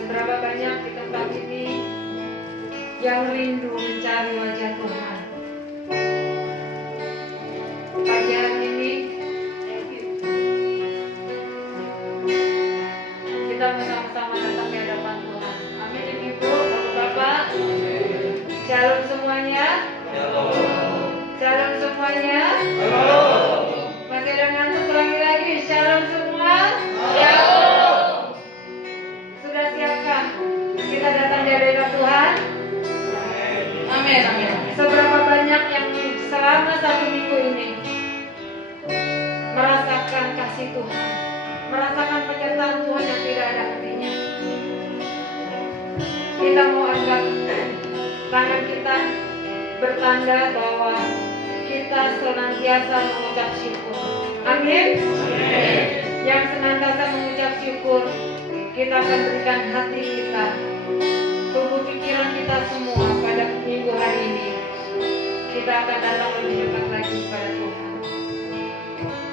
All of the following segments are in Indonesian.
Seberapa banyak di tempat ini yang rindu mencari wajah Tuhan. Pagi hari ini kita bersama-sama datang di hadapan Tuhan. Amin, Ibu, Bapak. Shalom semuanya. Shalom semuanya. Masih ada ngantuk, ulangi lagi. Shalom semua. Sudah siapkah kita datang di hadapan Tuhan? Amin, amin. Seberapa banyak yang selama 1 minggu ini merasakan kasih Tuhan, merasakan penyertaan Tuhan yang tidak ada hentinya. Kita mau angkat tangan kita bertanda bahwa kita senantiasa mengucap syukur. Amin. Yang senantiasa mengucap syukur, kita akan berikan hati kita, tubuh pikiran kita semua pada minggu hari ini. Kita akan datang lebih dekat lagi kepada Tuhan.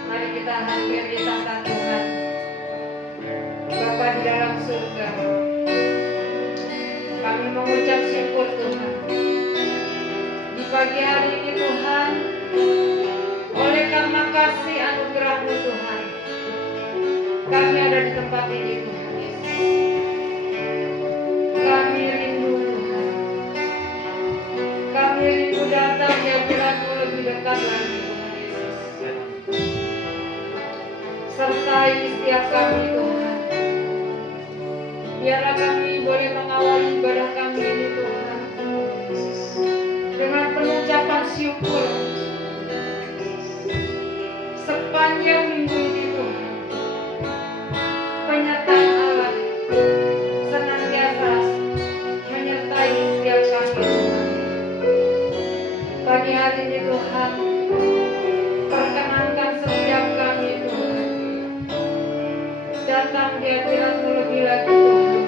Mari kita hampir di tahta Tuhan. Bapa di dalam surga, kami mengucap syukur Tuhan. Di pagi hari ini Tuhan, oleh karena kasih anugerah-Mu Tuhan, kami ada di tempat ini Tuhan Yesus. Kami rindu Tuhan. Kami rindu datang di hadirat-Mu lebih dekat lagi Tuhan Yesus. Sertai setiap kami Tuhan. Biarlah kami boleh mengawali ibadah kami ini Tuhan dengan pengucapan syukur sepanjang minggu ini Tuhan. Penyertaan Allah senantiasa menyertai setiap kami Tuhan. Pagi hari ini Tuhan, perkenankan setiap kami Tuhan datang di hadirat-Mu lebih lagi Tuhan.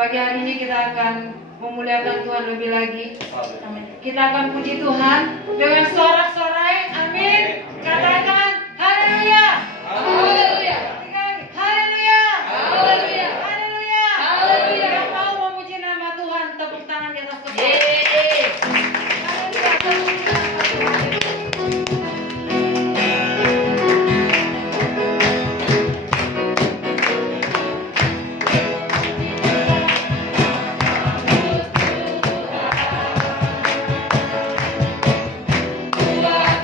Pagi hari ini kita akan memuliakan Tuhan lebih lagi. Kita akan puji Tuhan dengan sorak-sorai. Amin. Katakan haleluya. Haleluya. Haleluya. Haleluya. Haleluya. Haleluya. Yang mau memuji nama Tuhan, tepuk tangan di atas kepala. Haleluya. Tepuk tangan Tuhan. Tuhan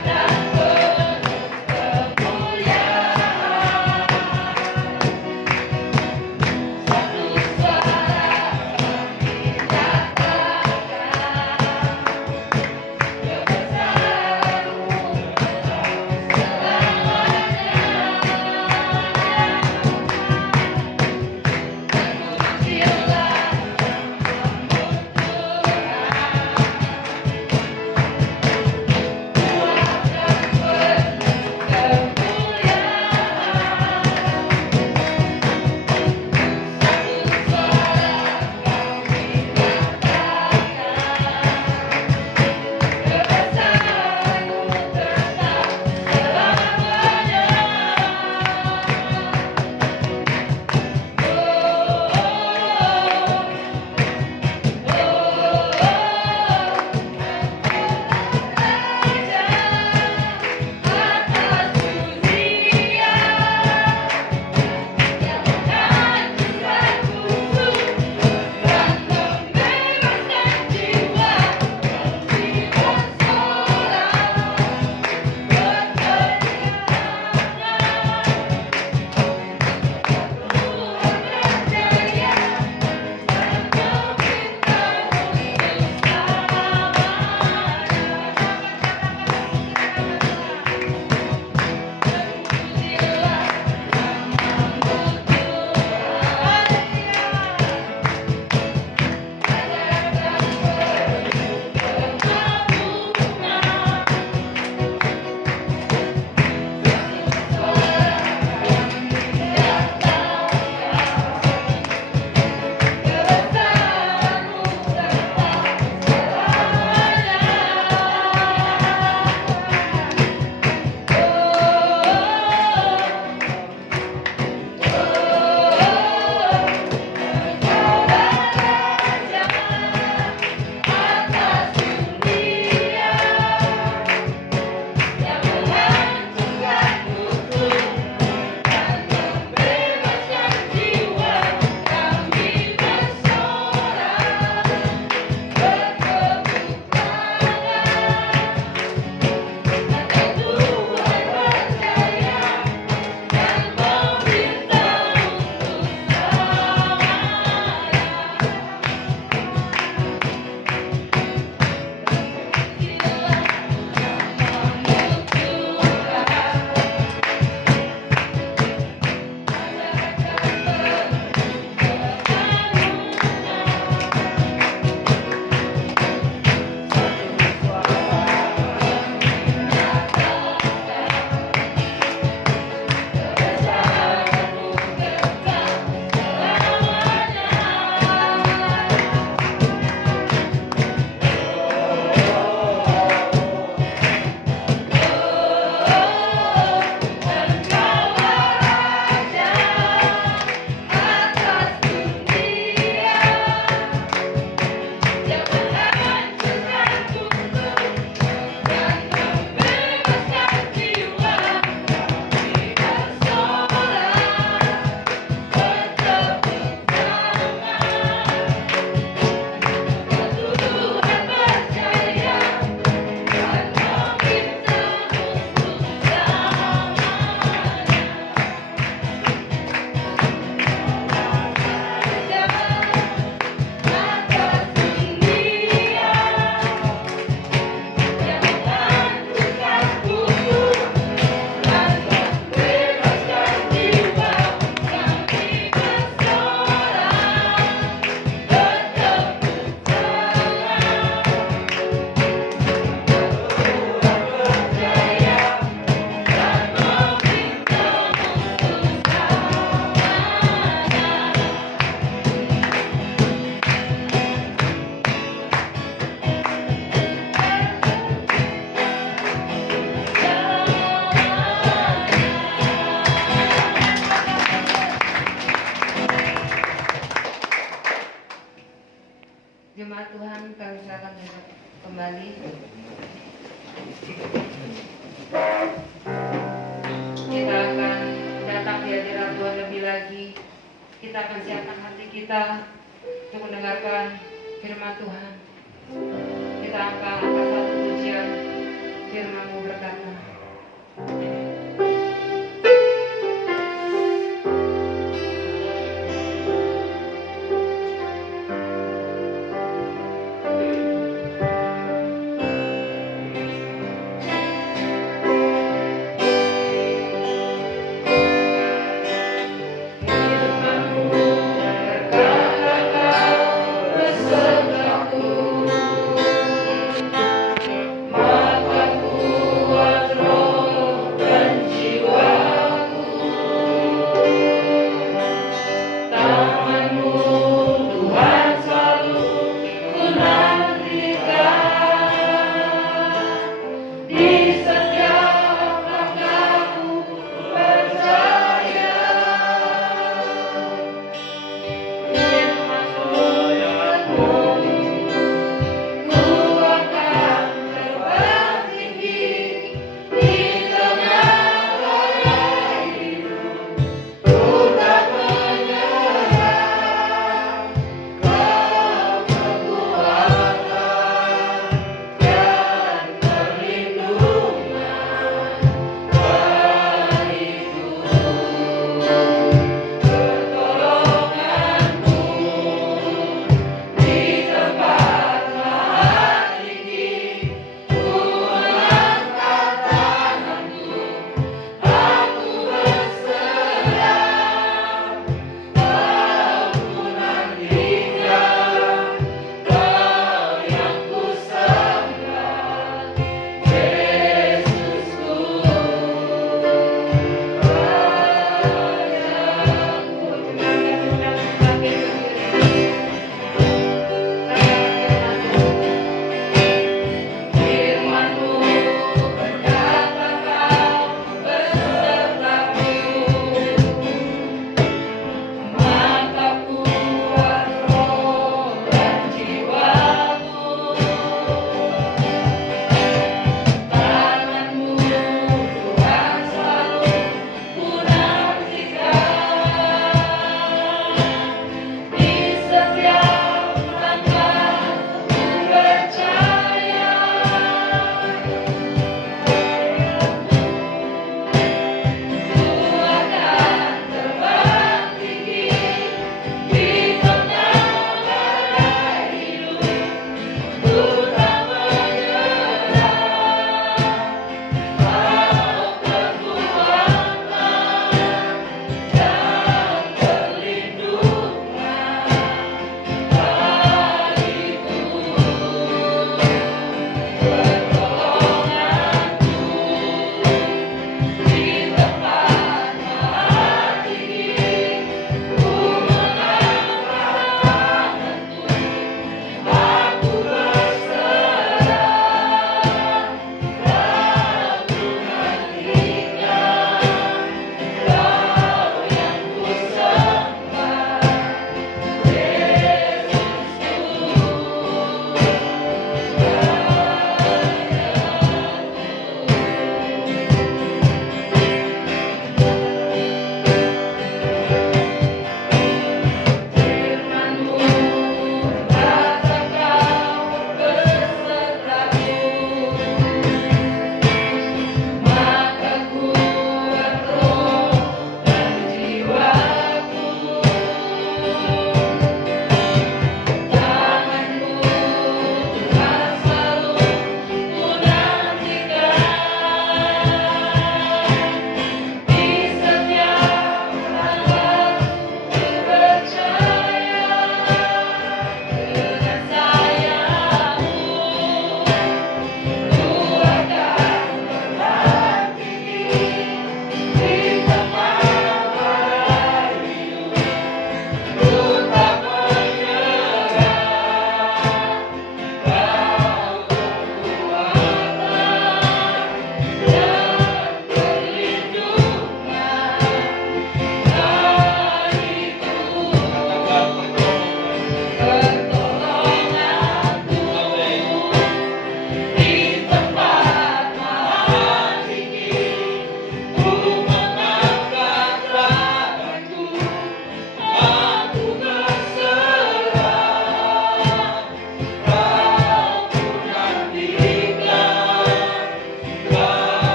Jemaat Tuhan, kami silakan duduk kembali. Kita akan datang di hadirat Tuhan lebih lagi. Kita akan siapkan hati kita untuk mendengarkan firman Tuhan. Kita akan angkat satu pujian. Firman-Mu berkata, Mataku kuat roh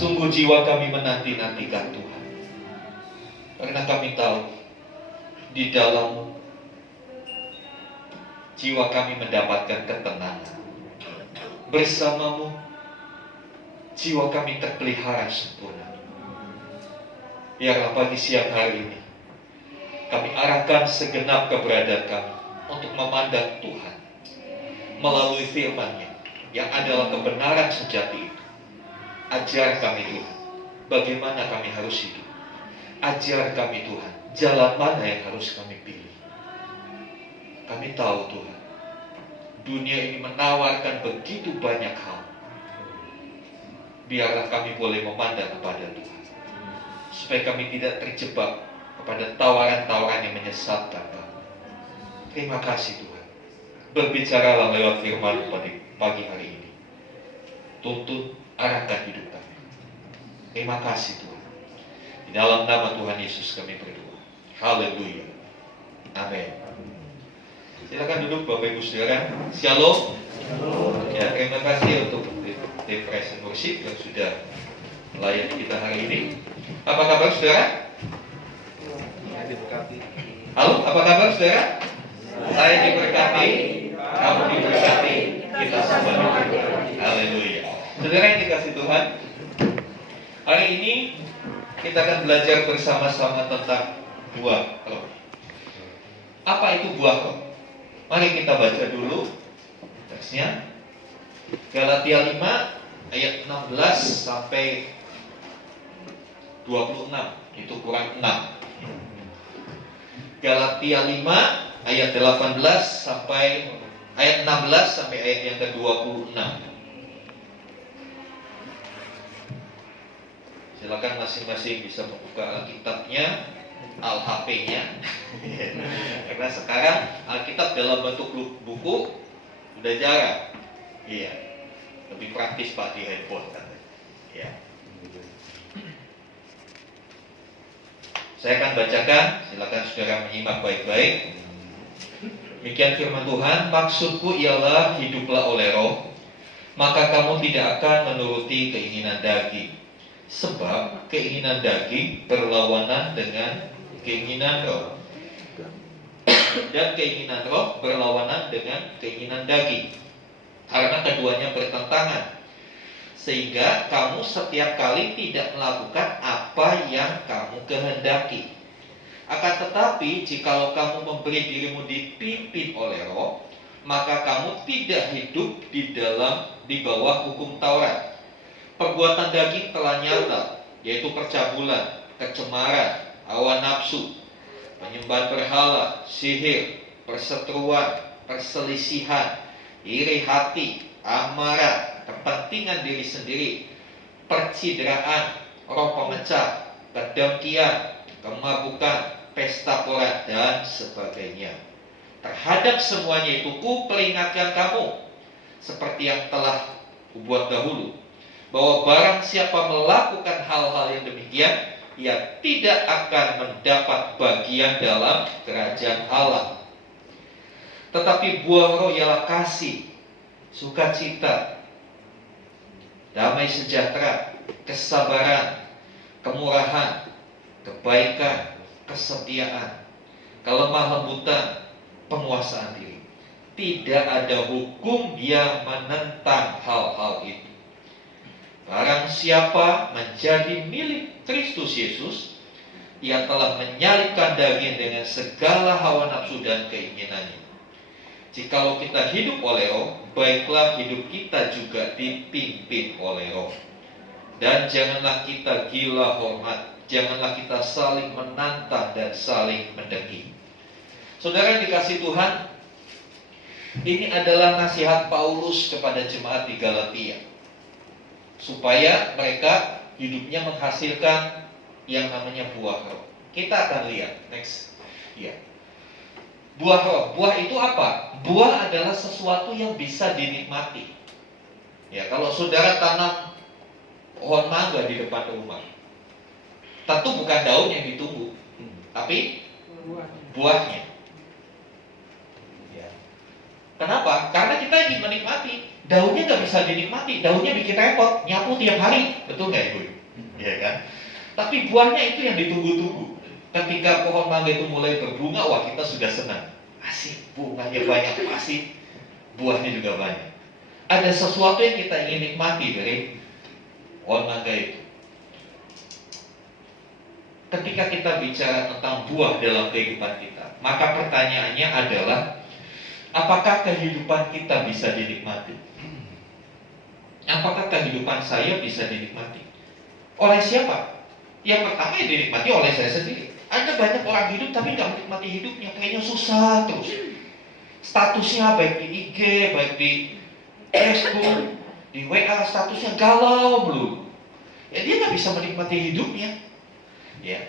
Sungguh jiwa kami menanti-nantikan Tuhan, karena kami tahu di dalam jiwa kami mendapatkan ketenangan. Bersamamu jiwa kami terpelihara sempurna. Biarlah pagi siang hari ini kami arahkan segenap keberadaan kami untuk memandang Tuhan melalui firman-Nya yang adalah kebenaran sejati itu. Ajar kami Tuhan bagaimana kami harus hidup. Ajar kami Tuhan jalan mana yang harus kami pilih. Kami tahu Tuhan, dunia ini menawarkan begitu banyak hal. Biarlah kami boleh memandang kepada Tuhan, supaya kami tidak terjebak kepada tawaran-tawaran yang menyesatkan kami. Terima kasih Tuhan. Berbicaralah lewat firman pada pagi hari ini. Tuntun, arahkan hidup kami. Terima kasih Tuhan. Di dalam nama Tuhan Yesus kami berdoa. Haleluya. Amin. Silakan duduk Bapak Ibu Saudara. Shalom. Ya, terima kasih untuk The Present Worship yang sudah melayani kita hari ini. Apa kabar Saudara? Halo, apa kabar Saudara? Saya diberkati, kamu diberkati, kita semua diberkati. Haleluya. Saudara yang dikasih Tuhan, hari ini kita akan belajar bersama-sama tentang buah roh. Apa itu buah roh? Mari kita baca dulu teksnya. Galatia 5 ayat 16 sampai 26. Itu kurang 6. Galatia 5 ayat 18 sampai ayat 16 sampai ayat yang ke-26. Silakan masing-masing bisa membuka Alkitabnya, Al-HP-nya. Karena sekarang Alkitab dalam bentuk buku udah jarang. Iya. Lebih praktis Pak di handphone kan. Ya. Saya akan bacakan, silakan saudara menyimak baik-baik. Demikian firman Tuhan, maksudku ialah hiduplah oleh roh, maka kamu tidak akan menuruti keinginan daging. Sebab keinginan daging berlawanan dengan keinginan roh, dan keinginan roh berlawanan dengan keinginan daging, karena keduanya bertentangan, sehingga kamu setiap kali tidak melakukan apa yang kamu kehendaki. Akan tetapi jikalau kamu memberi dirimu dipimpin oleh roh, maka kamu tidak hidup di bawah hukum Taurat. Perbuatan daging telah nyata, yaitu percabulan, kecemaran, hawa nafsu, penyembahan berhala, sihir, perseteruan, perselisihan, iri hati, amarah, kepentingan diri sendiri, percideraan, roh pemecah, kedengkian, kemabukan, pesta pora, dan sebagainya. Terhadap semuanya itu kuperingatkan kamu, seperti yang telah kubuat dahulu, bahwa barang siapa melakukan hal-hal yang demikian, ia tidak akan mendapat bagian dalam kerajaan Allah. Tetapi buah roh ialah kasih, sukacita, damai sejahtera, kesabaran, kemurahan, kebaikan, kesetiaan, kelemah lembutan, penguasaan diri. Tidak ada hukum yang menentang hal-hal itu. Barang siapa menjadi milik Kristus Yesus, ia telah menyalibkan daging dengan segala hawa nafsu dan keinginannya. Jikalau kita hidup oleh roh, baiklah hidup kita juga dipimpin oleh roh. Dan janganlah kita gila hormat, janganlah kita saling menantang dan saling mendengki. Saudara yang dikasih Tuhan, ini adalah nasihat Paulus kepada jemaat di Galatia, supaya mereka hidupnya menghasilkan yang namanya buah roh. Kita akan lihat next. Ya. Buah roh. Buah itu apa? Buah adalah sesuatu yang bisa dinikmati. Ya, kalau saudara tanam pohon mangga di depan rumah, tentu bukan daun yang ditunggu, tapi buahnya. Ya. Kenapa? Karena kita ingin menikmati. Daunnya nggak bisa dinikmati, daunnya bikin repot, nyapu tiap hari, betul nggak Ibu? Iya kan? Tapi buahnya itu yang ditunggu-tunggu. Ketika pohon mangga itu mulai berbunga, wah kita sudah senang. Asik, bunganya banyak, asik, buahnya juga banyak. Ada sesuatu yang kita ingin nikmati dari pohon mangga itu. Ketika kita bicara tentang buah dalam kehidupan kita, maka pertanyaannya adalah, apakah kehidupan kita bisa dinikmati? Apakah kehidupan saya bisa dinikmati? Oleh siapa? Yang pertama yang dinikmati oleh saya sendiri. Ada banyak orang hidup tapi nggak menikmati hidupnya, kayaknya susah terus. Statusnya baik di IG, baik di Facebook, di WA, statusnya galau belum. Ya dia nggak bisa menikmati hidupnya. Ya.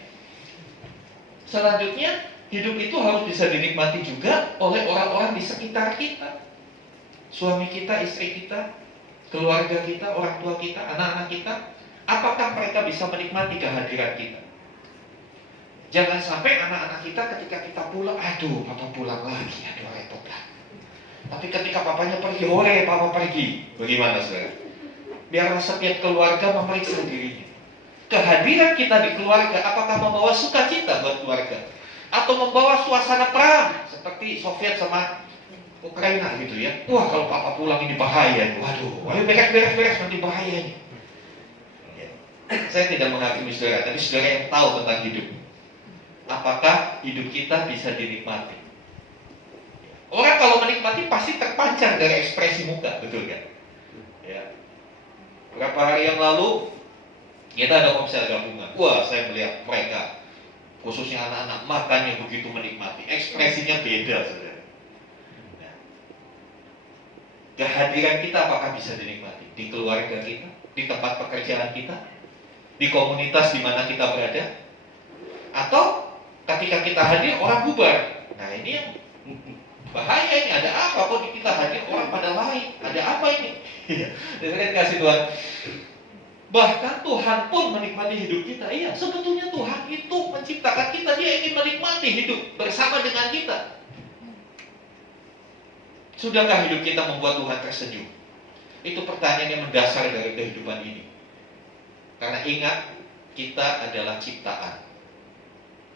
Selanjutnya, hidup itu harus bisa dinikmati juga oleh orang-orang di sekitar kita. Suami kita, istri kita, keluarga kita, orang tua kita, anak-anak kita. Apakah mereka bisa menikmati kehadiran kita? Jangan sampai anak-anak kita ketika kita pulang, aduh papa pulang lagi, aduh repot lah. Tapi ketika papanya pergi, hore papa pergi. Bagaimana saudara? Biarlah setiap keluarga memeriksa dirinya. Kehadiran kita di keluarga, apakah membawa sukacita buat keluarga? Atau membawa suasana perang, seperti Soviet sama Ukraina gitu ya. Wah kalau papa pulang ini bahaya, waduh, beres-beres nanti bahayanya. Ya. Saya tidak menghakimi saudara, tapi saudara yang tahu tentang hidup. Apakah hidup kita bisa dinikmati? Orang kalau menikmati pasti terpancar dari ekspresi muka, betul kan? Ya. Berapa hari yang lalu kita ada konser gabungan. Wah, saya melihat mereka, khususnya anak-anak, makannya begitu menikmati. Ekspresinya beda, saudara. Nah, kehadiran kita apakah bisa dinikmati? Di keluarga kita, di tempat pekerjaan kita, di komunitas di mana kita berada, atau ketika kita hadir orang bubar. Nah ini yang bahaya ini. Ada apa kok kita hadir orang pada lain? Ada apa ini? Saya kasih Tuhan. Bahkan Tuhan pun menikmati hidup kita. Iya, sebetulnya Tuhan itu menciptakan kita. Dia ingin menikmati hidup bersama dengan kita. Sudahkah hidup kita membuat Tuhan tersenyum? Itu pertanyaan yang mendasar dari kehidupan ini. Karena ingat, kita adalah ciptaan,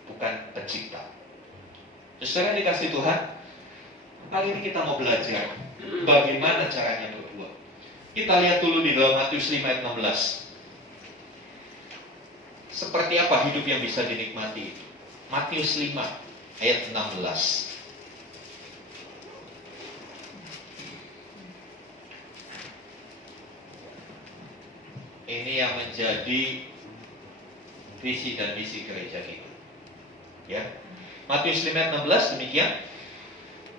bukan pencipta. Saudara dikasih Tuhan, kali ini kita mau belajar bagaimana caranya berbuat. Kita lihat dulu di dalam Matius 5 ayat 16. Seperti apa hidup yang bisa dinikmati? Matius 5 ayat 16. Ini yang menjadi visi dan misi gereja kita. Ya. Matius 5 ayat 16 demikian.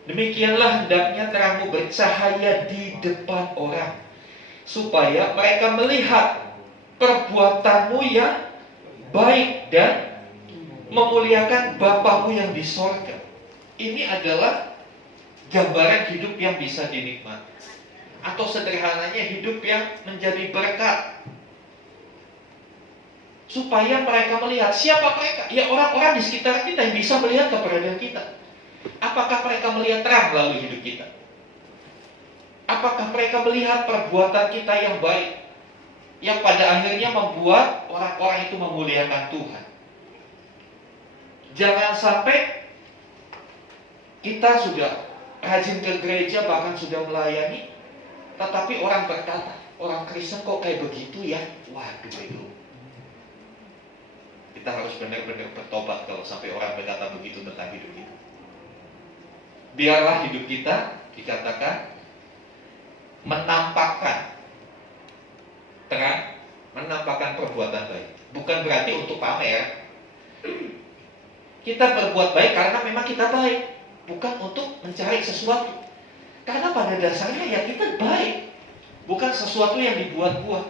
Demikianlah hendaknya terangmu bercahaya di depan orang, supaya mereka melihat perbuatanmu yang baik dan memuliakan Bapamu yang di sorga. Ini adalah gambaran hidup yang bisa dinikmati, atau sederhananya hidup yang menjadi berkat. Supaya mereka melihat. Siapa mereka? Ya orang-orang di sekitar kita yang bisa melihat keberadaan kita. Apakah mereka melihat terang melalui hidup kita? Apakah mereka melihat perbuatan kita yang baik, yang pada akhirnya membuat orang-orang itu memuliakan Tuhan? Jangan sampai kita sudah rajin ke gereja, bahkan sudah melayani, tetapi orang berkata, orang Kristen kok kayak begitu ya? Waduh itu. Kita harus benar-benar bertobat kalau sampai orang berkata begitu tentang hidup kita. Biarlah hidup kita dikatakan menampakkan terang, menampakkan perbuatan baik. Bukan berarti untuk pamer. Kita berbuat baik karena memang kita baik, bukan untuk mencari sesuatu. Karena pada dasarnya ya kita baik, bukan sesuatu yang dibuat-buat.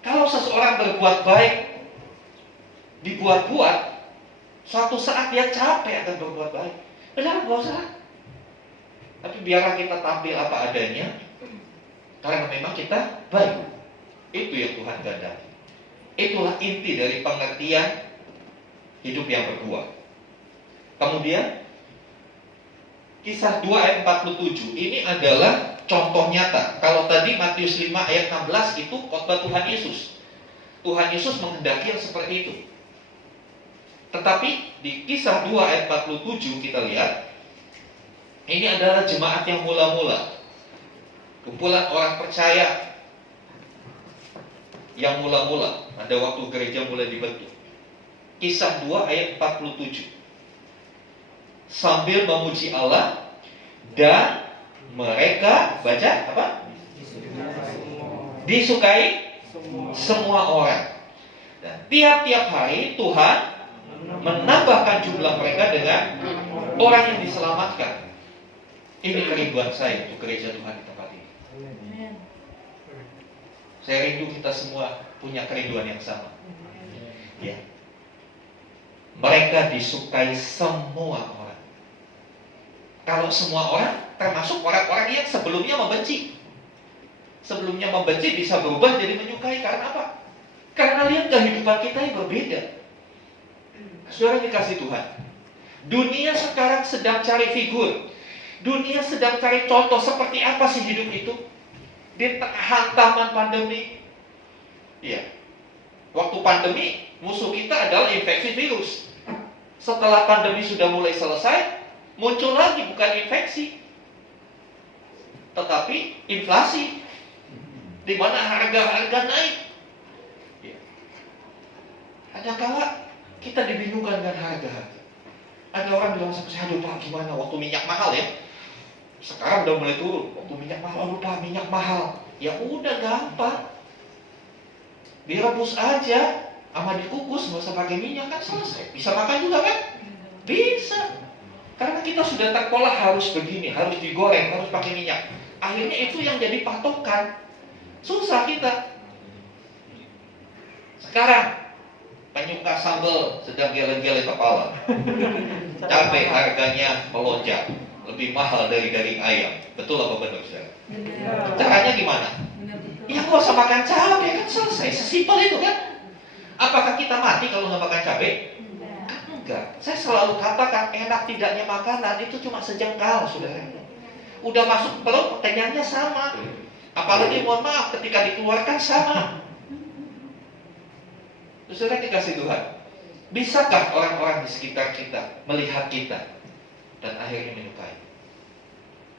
Kalau seseorang berbuat baik dibuat-buat, suatu saat dia capek akan berbuat baik. Padahal gak usah. Tapi biarlah kita tampil apa adanya, karena memang kita baik. Itu yang Tuhan kehendaki. Itulah inti dari pengertian hidup yang berbuah. Kemudian Kisah 2 ayat 47 ini adalah contoh nyata. Kalau tadi Matius 5 ayat 16 itu khotbah Tuhan Yesus. Tuhan Yesus menghendaki yang seperti itu. Tetapi di Kisah 2 ayat 47 kita lihat, ini adalah jemaat yang mula-mula, kumpulan orang percaya yang mula-mula, pada waktu gereja mulai dibentuk. Kisah 2 ayat 47. Sambil memuji Allah, dan mereka, baca apa? Disukai semua orang. Dan tiap-tiap hari Tuhan menambahkan jumlah mereka dengan orang yang diselamatkan. Ini kerinduan saya untuk gereja Tuhan di tempat ini. Saya rindu kita semua punya kerinduan yang sama. Ya. Mereka disukai semua orang. Kalau semua orang, termasuk orang-orang yang sebelumnya membenci. Sebelumnya membenci bisa berubah jadi menyukai. Karena apa? Karena lihat kehidupan kita yang berbeda. Saudara dikasih Tuhan, dunia sekarang sedang cari figur. Dunia sedang cari contoh seperti apa sih hidup itu di tengah hantaman pandemi. Iya. Waktu pandemi, musuh kita adalah infeksi virus. Setelah pandemi sudah mulai selesai, muncul lagi bukan infeksi, tetapi inflasi, di mana harga-harga naik. Ya. Ada kala kita dibingungkan dengan harga-harga. Ada orang bilang sama saya, aduh Pak, gimana waktu minyak mahal ya? Sekarang udah mulai turun. Waktu minyak mahal, lupa minyak mahal. Ya udah gampang, direbus aja sama dikukus, nggak usah pakai minyak, kan selesai. Bisa makan juga kan? Bisa. Karena kita sudah terpola harus begini, harus digoreng, harus pakai minyak. Akhirnya itu yang jadi patokan. Susah kita. Sekarang penyuka sambal sedang geleng-geleng kepala. Cabai harganya melonjak, lebih mahal dari daging ayam. Betul apa benar, saudara? Caranya gimana? Ya nggak usah makan cabai, kan selesai. Sesimpel itu kan. Apakah kita mati kalau nggak makan cabai? Kan enggak. Saya selalu katakan enak tidaknya makanan itu cuma sejengkal, saudara. Udah masuk perut, kenyangnya sama. Apalagi mohon maaf ketika dikeluarkan sama. Saudara dikasih Tuhan, bisakah orang-orang di sekitar kita melihat kita dan akhirnya menyukai?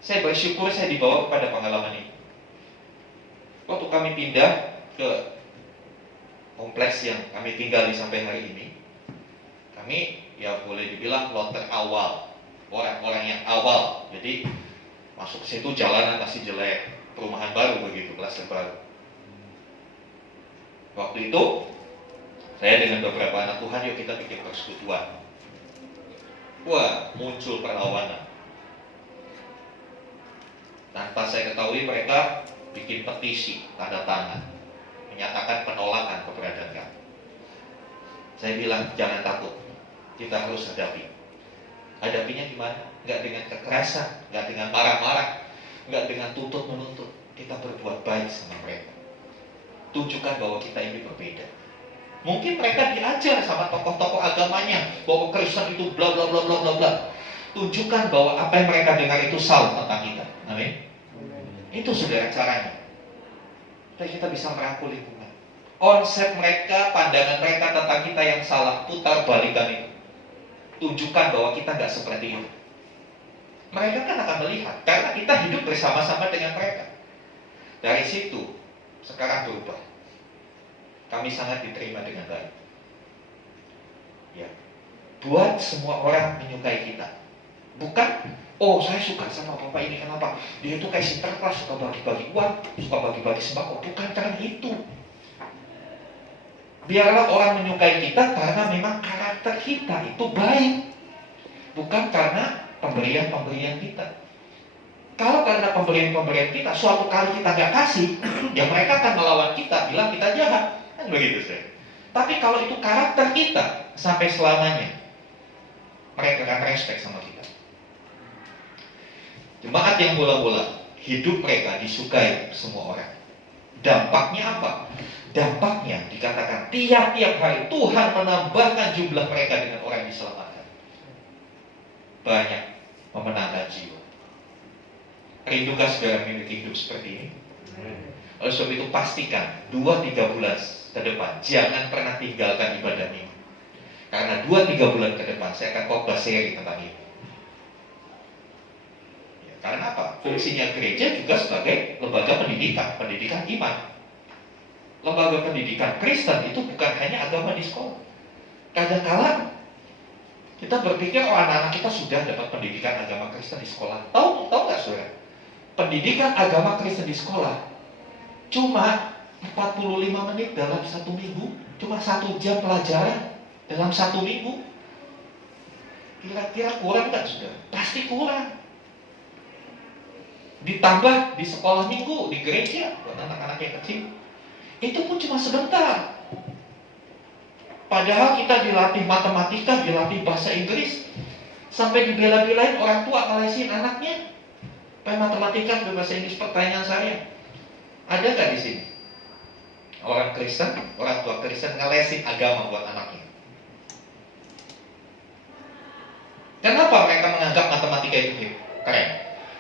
Saya bersyukur saya dibawa kepada pengalaman ini. Waktu kami pindah ke kompleks yang kami tinggali sampai hari ini, kami ya boleh dibilang kloter awal, orang-orang yang awal. Jadi masuk ke situ jalanan masih jelek, perumahan baru begitu, klaster baru. Waktu itu saya dengan beberapa anak Tuhan, yuk kita bikin persekutuan. Wah, muncul perlawanan. Tanpa saya ketahui mereka bikin petisi, tanda tangan, menyatakan penolakan keberadaan kami. Saya bilang, jangan takut, kita harus hadapi. Hadapinya gimana? Nggak dengan kekerasan, nggak dengan marah-marah, nggak dengan tuntut-menuntut. Kita berbuat baik sama mereka. Tunjukkan bahwa kita ini berbeda. Mungkin mereka diajar sama tokoh-tokoh agamanya bahwa Kristen itu bla bla bla bla bla bla. Tunjukkan bahwa apa yang mereka dengar itu salah tentang kita. Amin. Itu saudara caranya. Dan kita bisa merangkul lingkungan. Konsep mereka, pandangan mereka tentang kita yang salah, putar balikan itu. Tunjukkan bahwa kita nggak seperti itu. Mereka kan akan melihat karena kita hidup bersama-sama dengan mereka. Dari situ sekarang berubah. Kami sangat diterima dengan baik. Ya, buat semua orang menyukai kita. Bukan, oh saya suka sama bapak ini kenapa? Dia itu kayak sinterklas, suka bagi-bagi uang, suka bagi-bagi sembako. Bukan karena itu. Biarlah orang menyukai kita karena memang karakter kita itu baik. Bukan karena pemberian-pemberian kita. Kalau karena pemberian-pemberian kita, suatu kali kita gak kasih, ya mereka akan melawan kita, bilang kita jahat. Kan begitu saya. Tapi kalau itu karakter kita sampai selamanya, mereka akan respect sama kita. Jemaat yang mula-mula hidup mereka disukai semua orang. Dampaknya apa? Dampaknya dikatakan tiap-tiap hari Tuhan menambahkan jumlah mereka dengan orang yang diselamatkan. Banyak memenangkan jiwa. Rindukah saudara memiliki hidup seperti ini? Oleh sebab itu pastikan 2-3 bulan ke depan jangan pernah tinggalkan ibadah minggu. Karena 2-3 bulan ke depan saya akan khotbah seri tentang itu. Ya, karena apa? Fungsinya gereja juga sebagai lembaga pendidikan iman. Lembaga pendidikan Kristen itu bukan hanya agama di sekolah. Kadang-kala kita berpikir anak-anak kita sudah dapat pendidikan agama Kristen di sekolah. Tahu nggak saudara? Pendidikan agama Kristen di sekolah cuma 45 menit dalam 1 minggu, cuma 1 jam pelajaran dalam 1 minggu. Kira-kira kurang nggak saudara? Pasti kurang. Ditambah di sekolah minggu, di gereja buat anak-anak yang kecil, itu pun cuma sebentar. Padahal kita dilatih matematika, dilatih bahasa Inggris, sampai dibela-belain orang tua ngelesin anaknya. Matematika, bahasa Inggris. Pertanyaan saya, ada nggak di sini orang Kristen, orang tua Kristen ngelesin agama buat anaknya? Kenapa mereka menganggap matematika itu keren,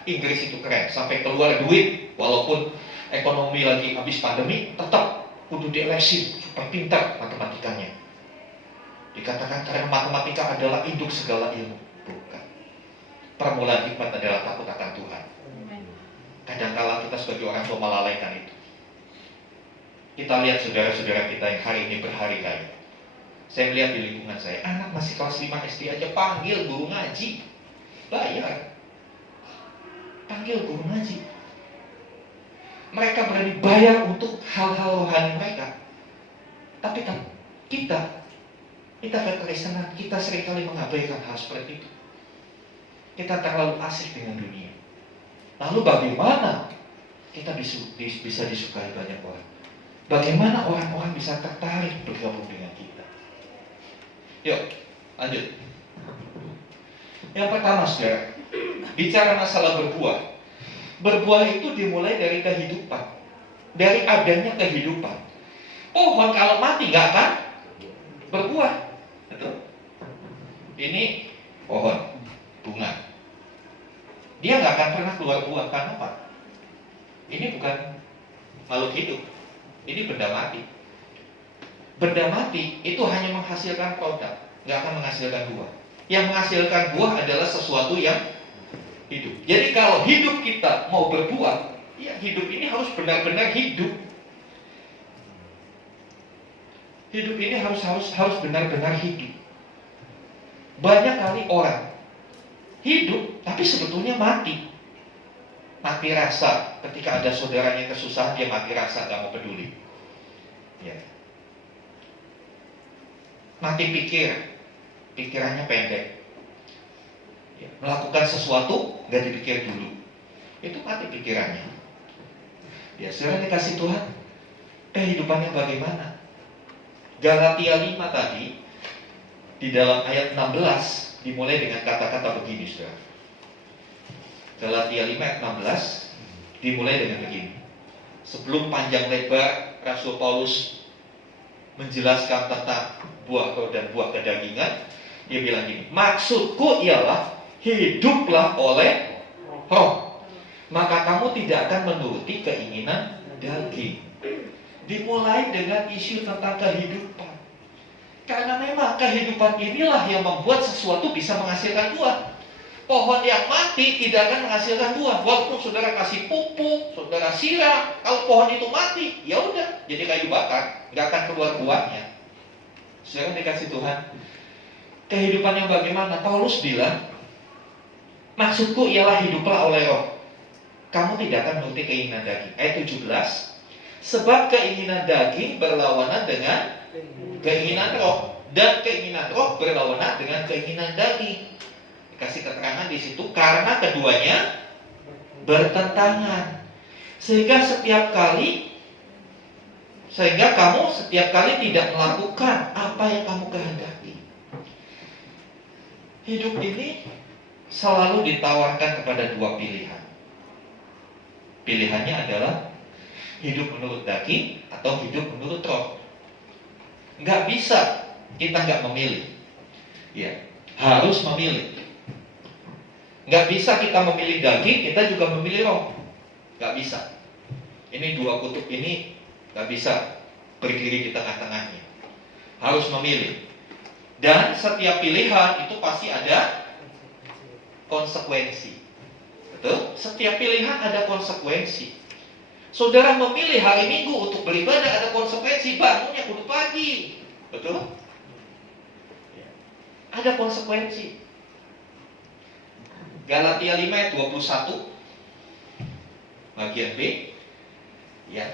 Inggris itu keren, sampai keluar duit walaupun ekonomi lagi habis pandemi, tetap kudu dilesin supaya pintar matematikanya. Dikatakan karena matematika adalah induk segala ilmu. Bukan. Permulaan hikmat adalah takut akan Tuhan. Kadang-kala kita sebagai orang tua melalaikan itu. Kita lihat saudara-saudara kita yang hari ini berhari raya. Saya melihat di lingkungan saya, anak masih kelas 5 SD aja panggil guru ngaji, bayar. Panggil guru ngaji. Mereka berani bayar untuk hal-hal rohani mereka. Tapi kan kita kekristenan, kita seringkali mengabaikan hal seperti itu. Kita terlalu asik dengan dunia. Lalu bagaimana kita bisa disukai banyak orang? Bagaimana orang-orang bisa tertarik bergabung dengan kita? Yuk, lanjut. Yang pertama, saudara, bicara masalah berbuah. Berbuah itu dimulai dari kehidupan, dari adanya kehidupan. Pohon kalau mati nggak akan berbuah. Betul? Ini pohon bunga. Dia nggak akan pernah keluar buah. Karena apa? Ini bukan makhluk hidup. Ini benda mati. Benda mati itu hanya menghasilkan produk, nggak akan menghasilkan buah. Yang menghasilkan buah adalah sesuatu yang hidup. Jadi kalau hidup kita mau berbuah, ya hidup ini harus benar-benar hidup. Hidup ini harus benar-benar hidup. Banyak kali orang hidup, tapi sebetulnya mati. Mati rasa. Ketika ada saudaranya kesusahan, dia mati rasa, gak mau peduli. Ya. Mati pikir. Pikirannya pendek. Ya. Melakukan sesuatu, gak dipikir dulu. Itu mati pikirannya. Ya, saudara dikasih Tuhan, kehidupannya bagaimana? Galatia 5 tadi, di dalam ayat 16, dimulai dengan kata-kata begini, saudara. Galatia 5 ayat 16 dimulai dengan begini. Sebelum panjang lebar Rasul Paulus menjelaskan tentang buah roh dan buah kedagingan, dia bilang gini, maksudku ialah hiduplah oleh roh, maka kamu tidak akan menuruti keinginan daging. Dimulai dengan isu tentang kehidupan. Karena memang kehidupan inilah yang membuat sesuatu bisa menghasilkan buah. Pohon yang mati tidak akan menghasilkan buah. Walaupun saudara kasih pupuk, saudara siram, kalau pohon itu mati, ya udah, jadi kayu bakar, nggak akan keluar buahnya. Saudara dikasih Tuhan, kehidupan yang bagaimana? Paulus bilang, maksudku ialah hiduplah oleh roh. Kamu tidak akan menuruti keinginan daging. Ayat 17, sebab keinginan daging berlawanan dengan keinginan roh, dan keinginan roh berlawanan dengan keinginan daging. Dikasih keterangan di situ, karena keduanya bertentangan. Sehingga kamu setiap kali tidak melakukan apa yang kamu kehendaki. Hidup ini selalu ditawarkan kepada dua pilihan. Pilihannya adalah hidup menurut daging atau hidup menurut roh. Nggak bisa kita nggak memilih. Ya, harus memilih. Nggak bisa kita memilih daging, kita juga memilih roh. Nggak bisa. Ini dua kutub ini nggak bisa berdiri di tengah-tengahnya. Harus memilih. Dan setiap pilihan itu pasti ada konsekuensi. Betul? Setiap pilihan ada konsekuensi. Saudara memilih hari Minggu untuk beribadah, ada konsekuensi. Bangunnya kudu pagi. Betul? Ada konsekuensi. Galatia 5 ayat 21 bagian B, ya.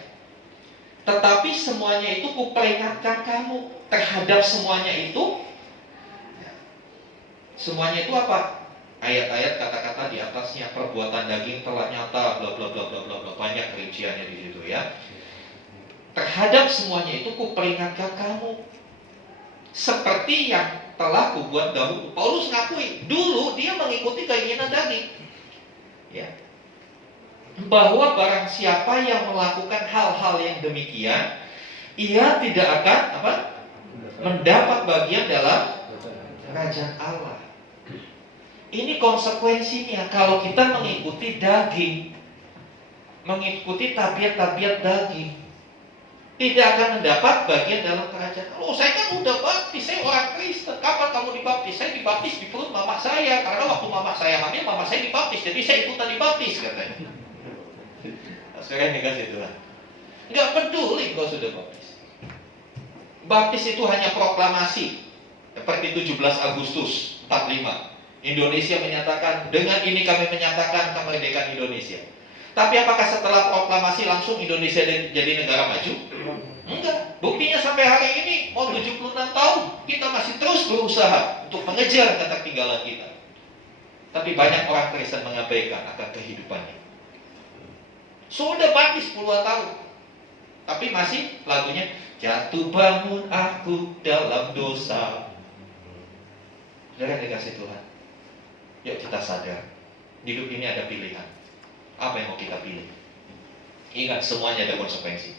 Tetapi semuanya itu kuperingatkan kamu terhadap semuanya itu. Semuanya itu apa? Ayat-ayat kata-kata di atasnya, perbuatan daging telah nyata, bla bla bla bla bla bla, banyak rinciannya di situ ya. Terhadap semuanya itu kuperingatkan kamu seperti yang telah kubuat dahulu. Paulus ngakui dulu dia mengikuti keinginan daging, ya, bahwa barang siapa yang melakukan hal-hal yang demikian, ia tidak akan mendapat bagian dalam kerajaan Allah. Ini konsekuensinya kalau kita mengikuti daging, mengikuti tabiat-tabiat daging, tidak akan mendapat bagian dalam kerajaan. Oh, saya kan udah baptis, saya orang Kristen. Kapan kamu dibaptis? Saya dibaptis di perut mama saya, karena waktu mama saya hamil, mama saya dibaptis, jadi saya ikutan dibaptis, katanya. Nah, sekarang dikasih Tuhan. Nggak peduli kalau sudah baptis. Baptis itu hanya proklamasi, seperti 17 Agustus 45. Indonesia menyatakan, dengan ini kami menyatakan kemerdekaan Indonesia. Tapi apakah setelah proklamasi langsung Indonesia jadi negara maju? Enggak. Buktinya sampai hari ini mau 76 tahun kita masih terus berusaha untuk mengejar ketertinggalan kita. Tapi banyak orang Kristen mengabaikan akan kehidupannya. Sudah baptis puluhan tahun, tapi masih lagunya jatuh bangun aku dalam dosa. Saudara dikasih Tuhan, yuk kita sadar, hidup ini ada pilihan. Apa yang mau kita pilih? Ingat, semuanya ada konsekuensi.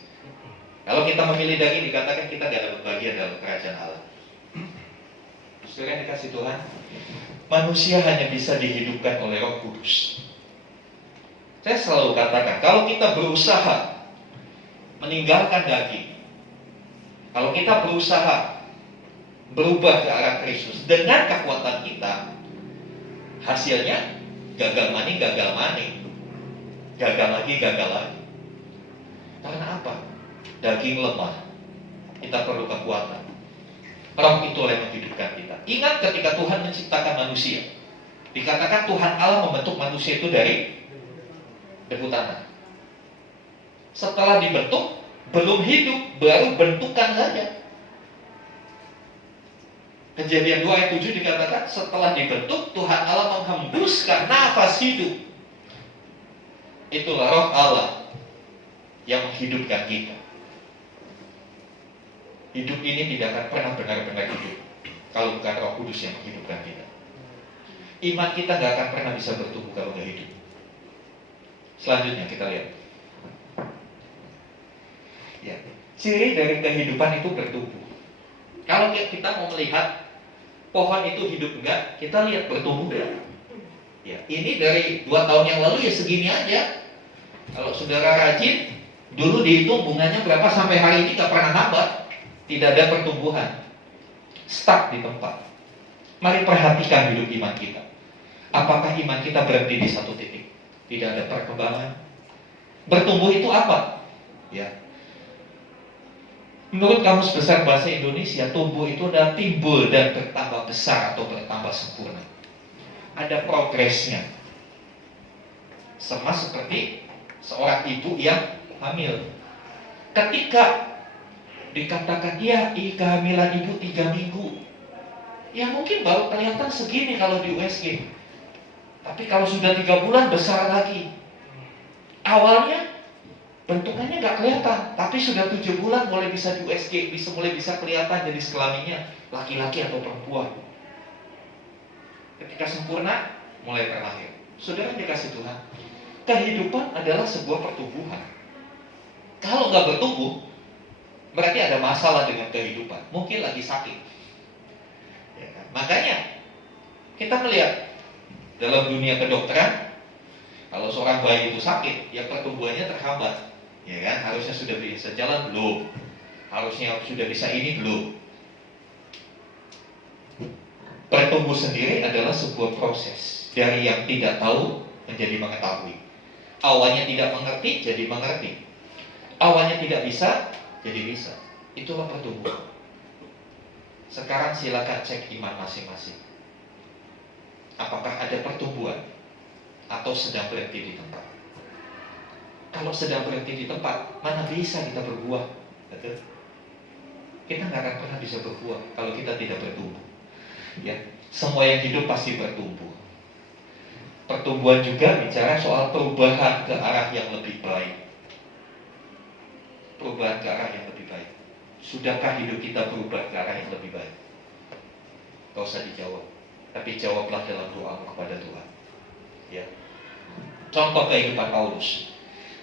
Kalau kita memilih daging, dikatakan kita tidak dapat bagian dalam kerajaan Allah. Saudara yang dikasih Tuhan, manusia hanya bisa dihidupkan oleh Roh Kudus. Saya selalu katakan, kalau kita berusaha meninggalkan daging, kalau kita berusaha berubah ke arah Kristus dengan kekuatan kita, hasilnya gagal maning, gagal lagi. Karena apa? Daging lemah, kita perlu kekuatan. Roh itu yang menghidupkan kita. Ingat ketika Tuhan menciptakan manusia, dikatakan Tuhan Allah membentuk manusia itu dari debu tanah. Setelah dibentuk, belum hidup, baru bentukan saja. Kejadian 2 ayat 7 dikatakan setelah dibentuk, Tuhan Allah menghembuskan nafas hidup. Itulah Roh Allah yang menghidupkan kita. Hidup ini tidak akan pernah benar-benar hidup kalau bukan Roh Kudus yang menghidupkan kita. Iman kita gak akan pernah bisa bertumbuh kalau gak hidup. Selanjutnya kita lihat, ya, ciri dari kehidupan itu bertumbuh. Kalau kita mau melihat pohon itu hidup enggak, kita lihat bertumbuh enggak. Ya, ini dari 2 tahun yang lalu ya segini aja. Kalau saudara rajin, dulu dihitung bunganya berapa sampai hari ini gak pernah nambah. Tidak ada pertumbuhan, stuck di tempat. Mari perhatikan hidup iman kita. Apakah iman kita berhenti di satu titik? Tidak ada perkembangan. Bertumbuh itu apa? Ya. Menurut Kamus Besar Bahasa Indonesia, tumbuh itu adalah timbul dan bertambah besar atau bertambah sempurna. Ada progresnya. Sama seperti seorang ibu yang hamil. Ketika dikatakan, ya, kehamilan ibu 3 minggu, ya mungkin baru kelihatan segini kalau di USG. Tapi kalau sudah 3 bulan besar lagi. Awalnya bentukannya gak kelihatan, tapi sudah 7 bulan mulai bisa di USG, mulai bisa kelihatan jadi kelaminnya laki-laki atau perempuan. Ketika sempurna, mulai terlahir. Saudara dikasih Tuhan, kehidupan adalah sebuah pertumbuhan. Kalau gak bertumbuh, berarti ada masalah dengan kehidupan. Mungkin lagi sakit, ya kan? Makanya kita melihat Dalam dunia kedokteran, kalau seorang bayi itu sakit, ya pertumbuhannya terhambat, ya kan? Harusnya sudah bisa jalan belum? Harusnya sudah bisa ini belum? Bertumbuh sendiri adalah sebuah proses dari yang tidak tahu menjadi mengetahui. Awalnya tidak mengerti jadi mengerti. Awalnya tidak bisa jadi bisa. Itulah pertumbuhan. Sekarang silakan cek iman masing-masing. Apakah ada pertumbuhan atau sedang berhenti di tempat? Kalau sedang berhenti di tempat, mana bisa kita berbuah? Betul? Kita nggak akan pernah bisa berbuah kalau kita tidak bertumbuh. Ya, semua yang hidup pasti bertumbuh. Pertumbuhan juga bicara soal perubahan ke arah yang lebih baik. Perubahan ke arah yang lebih baik. Sudahkah hidup kita berubah ke arah yang lebih baik? Gak usah dijawab, tapi jawablah dalam doa kepada Tuhan. Ya. Contoh kehidupan Paulus.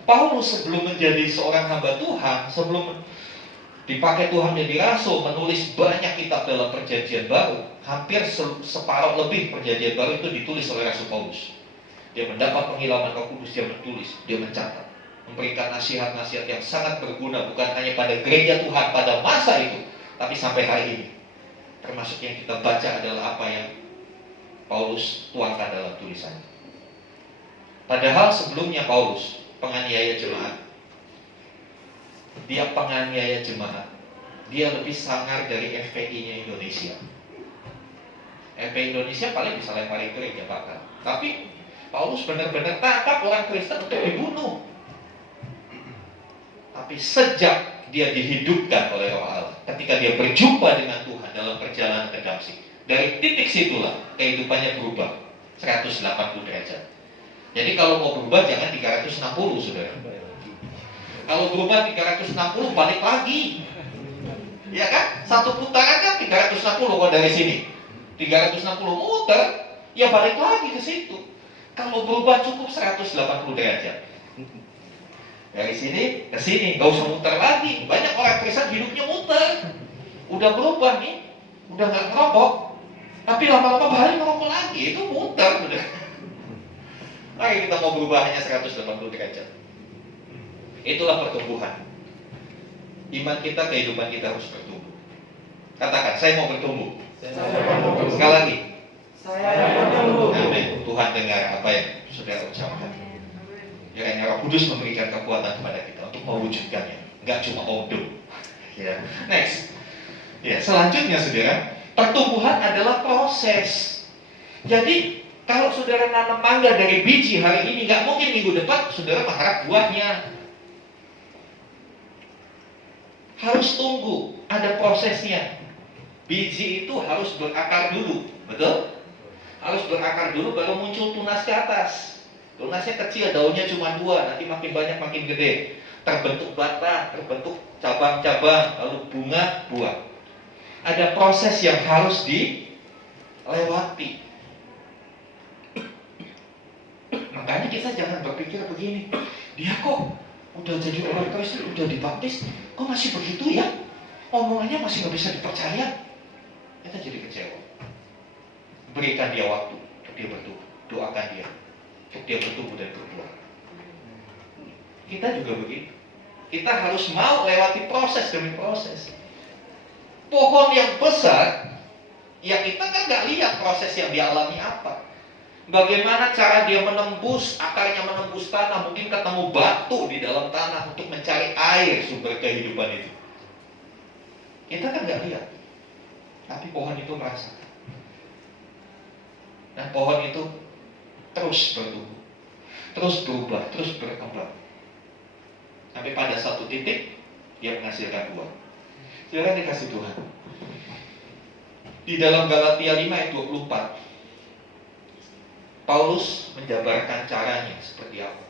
Paulus sebelum menjadi seorang hamba Tuhan, sebelum dipakai Tuhan menjadi rasul, menulis banyak kitab dalam perjanjian baru. Hampir separuh lebih perjanjian baru itu ditulis oleh Rasul Paulus. Dia mendapat pengilhaman Roh Kudus, dia menulis, dia mencatat, memberikan nasihat-nasihat yang sangat berguna bukan hanya pada gereja Tuhan pada masa itu, tapi sampai hari ini. Termasuk yang kita baca adalah apa yang Paulus tuangkan dalam tulisannya. Padahal sebelumnya Paulus penganiaya jemaat. Dia penganiaya jemaat. Dia lebih sangar dari FPI-nya Indonesia. FPI Indonesia paling bisa lemparin gereja bakar. Tapi Paulus benar-benar tangkap orang Kristen untuk dibunuh. Tapi sejak dia dihidupkan oleh Roh Allah, ketika dia berjumpa dengan Tuhan dalam perjalanan ke Damsyik, dari titik situlah kehidupannya berubah 180 derajat. Jadi kalau mau berubah jangan 360, saudara. Kalau berubah 360 balik lagi, ya kan? Satu putaran kan 360 kalau dari sini 360 muter, ya balik lagi ke situ. Kalau berubah cukup 180 derajat. Dari sini ke sini, gak usah muter lagi. Banyak orang Kristen hidupnya muter. Udah berubah nih, udah gak ngerokok, tapi lama-lama balik ngerokok lagi. Itu muter udah. Mari kita mau berubah hanya 180 derajat. Itulah pertumbuhan. Iman kita, kehidupan kita harus bertumbuh. Katakan, saya mau bertumbuh. Sekali lagi, Saya bertumbuh. amin. Tuhan dengar apa yang saudara ucapkan. Kiranya Roh Kudus memberikan kekuatan kepada kita untuk mewujudkannya, nggak cuma omdo. Ya. Next. Ya, selanjutnya saudara, pertumbuhan adalah proses. Jadi kalau saudara nanam mangga dari biji hari ini, nggak mungkin minggu depan saudara mengharap buahnya. Harus tunggu, ada prosesnya. Biji itu harus berakar dulu, betul? Harus berakar dulu baru muncul tunas ke atas. Tunasnya kecil, daunnya cuma 2, nanti makin banyak makin gede. Terbentuk batang, terbentuk cabang-cabang, lalu bunga, buah. Ada proses yang harus dilewati. Makanya kita jangan berpikir begini, dia kok udah jadi orang Kristen, udah dibaptis, kok masih begitu ya? Omongannya masih gak bisa dipercaya. Kita jadi kecewa. Berikan dia waktu untuk dia bertumbuh. Doakan dia untuk dia bertumbuh dan berbuah. Kita juga begitu. Kita harus mau lewati proses demi proses. Pohon yang besar, ya kita kan gak lihat proses yang dialami apa. Bagaimana cara dia menembus, akarnya menembus tanah, mungkin ketemu batu di dalam tanah untuk mencari air sumber kehidupan itu. Kita kan gak lihat, tapi pohon itu merasakan. Dan pohon itu terus bertumbuh, terus berubah, terus berkembang. Sampai pada satu titik, dia menghasilkan buah. Saudara dikasih Tuhan. Di dalam Galatia 5 ayat 24, Paulus menjabarkan caranya seperti apa.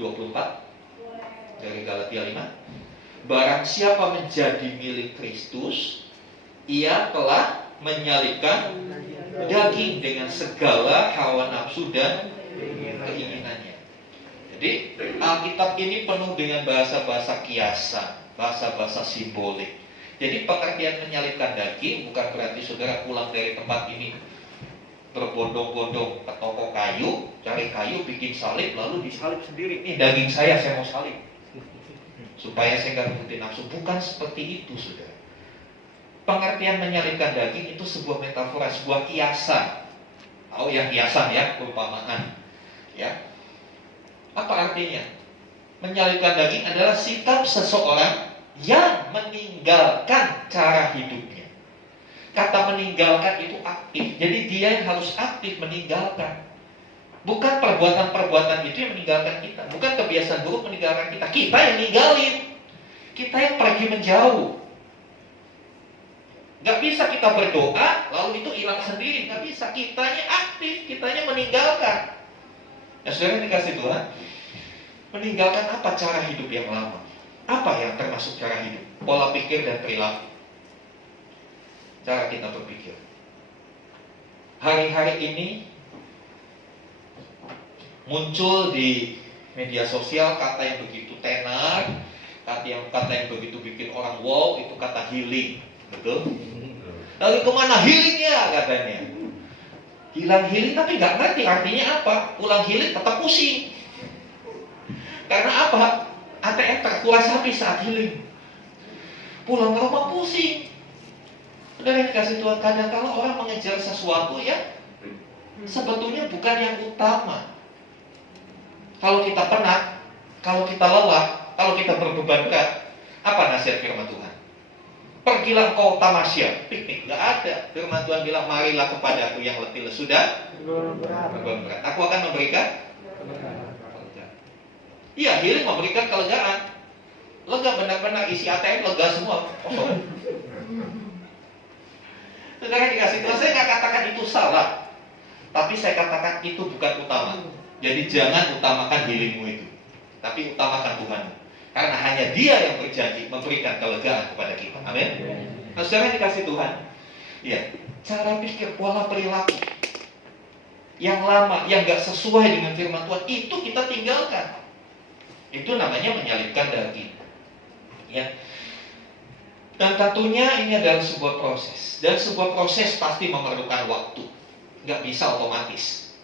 24 dari Galatia 5. Barang siapa menjadi milik Kristus, ia telah menyalibkan daging dengan segala hawa nafsu dan keinginannya. Jadi Alkitab ini penuh dengan bahasa-bahasa kiasan, bahasa-bahasa simbolik. Jadi pengertian menyalibkan daging bukan berarti saudara pulang dari tempat ini berbondong-bondong ke toko kayu, cari kayu, bikin salib, lalu disalib sendiri. Ini daging saya mau salib. Supaya saya nggak ngikutin nafsu. Bukan seperti itu, saudara. Pengertian menyalibkan daging itu sebuah metafora, sebuah kiasan. Tahu ya kiasan ya, perumpamaan. Ya. Apa artinya? Menyalibkan daging adalah sikap seseorang yang meninggalkan cara hidupnya. Kata meninggalkan itu aktif. Jadi dia yang harus aktif meninggalkan. Bukan perbuatan-perbuatan itu yang meninggalkan kita. Bukan kebiasaan buruk meninggalkan kita. Kita yang ninggalin. Kita yang pergi menjauh. Gak bisa kita berdoa lalu itu hilang sendiri. Gak bisa. Kitanya aktif. Kitanya meninggalkan. Ya saudara dikasih Tuhan, meninggalkan apa cara hidup yang lama? Apa yang termasuk cara hidup? Pola pikir dan perilaku. Cara kita berpikir. Hari-hari ini muncul di media sosial kata yang begitu tenar, kata yang begitu bikin orang wow, itu kata healing. Betul? Lalu kemana healingnya katanya? Hilang healing tapi nggak ngerti artinya apa. Pulang healing tetap pusing. Karena apa? ATM terkuras habis saat healing. Pulang ke rumah pusing. Saudara yang dikasih Tuhan, kadang kalau orang mengejar sesuatu ya sebetulnya bukan yang utama. Kalau kita penat, kalau kita lelah, kalau kita berbeban berat, apa nasihat firman Tuhan? Pergilah kau tamasya, piknik, nggak ada. Firman Tuhan bilang, marilah kepadaku yang letih lesu dan beban berat. Aku akan memberikan kelegaan. Iya, healing memberikan kelegaan. Lega benar-benar, isi ATM lega semua. Kosong. Saudara dikasih Tuhan, saya nggak katakan itu salah, tapi saya katakan itu bukan utama. Jadi jangan utamakan healingmu itu, tapi utamakan Tuhan. Karena hanya Dia yang berjanji memberikan kelegaan kepada kita. Amin. Nah, saudara dikasih Tuhan, ya, cara pikir, pola perilaku yang lama, yang gak sesuai dengan firman Tuhan, itu kita tinggalkan. Itu namanya menyalibkan daging. Ya. Dan tentunya ini adalah sebuah proses. Dan sebuah proses pasti memerlukan waktu. Gak bisa otomatis.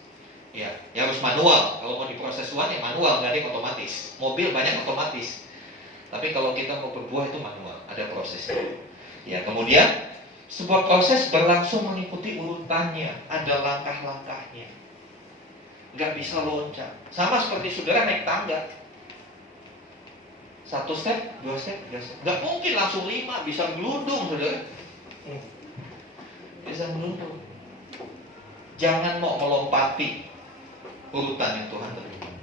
Ya harus manual. Kalau mau diproses Tuhan yang manual, gak ada yang otomatis. Mobil banyak otomatis. Tapi kalau kita mau berbuah itu manual, ada prosesnya. Ya, kemudian sebuah proses berlangsung mengikuti urutannya, ada langkah-langkahnya. Gak bisa loncat. Sama seperti saudara naik tangga. 1 step, 2 step, 3 step. Gak mungkin langsung 5, bisa gelundung saudara. Bisa gelundung. Jangan mau melompati urutan yang Tuhan tentukan.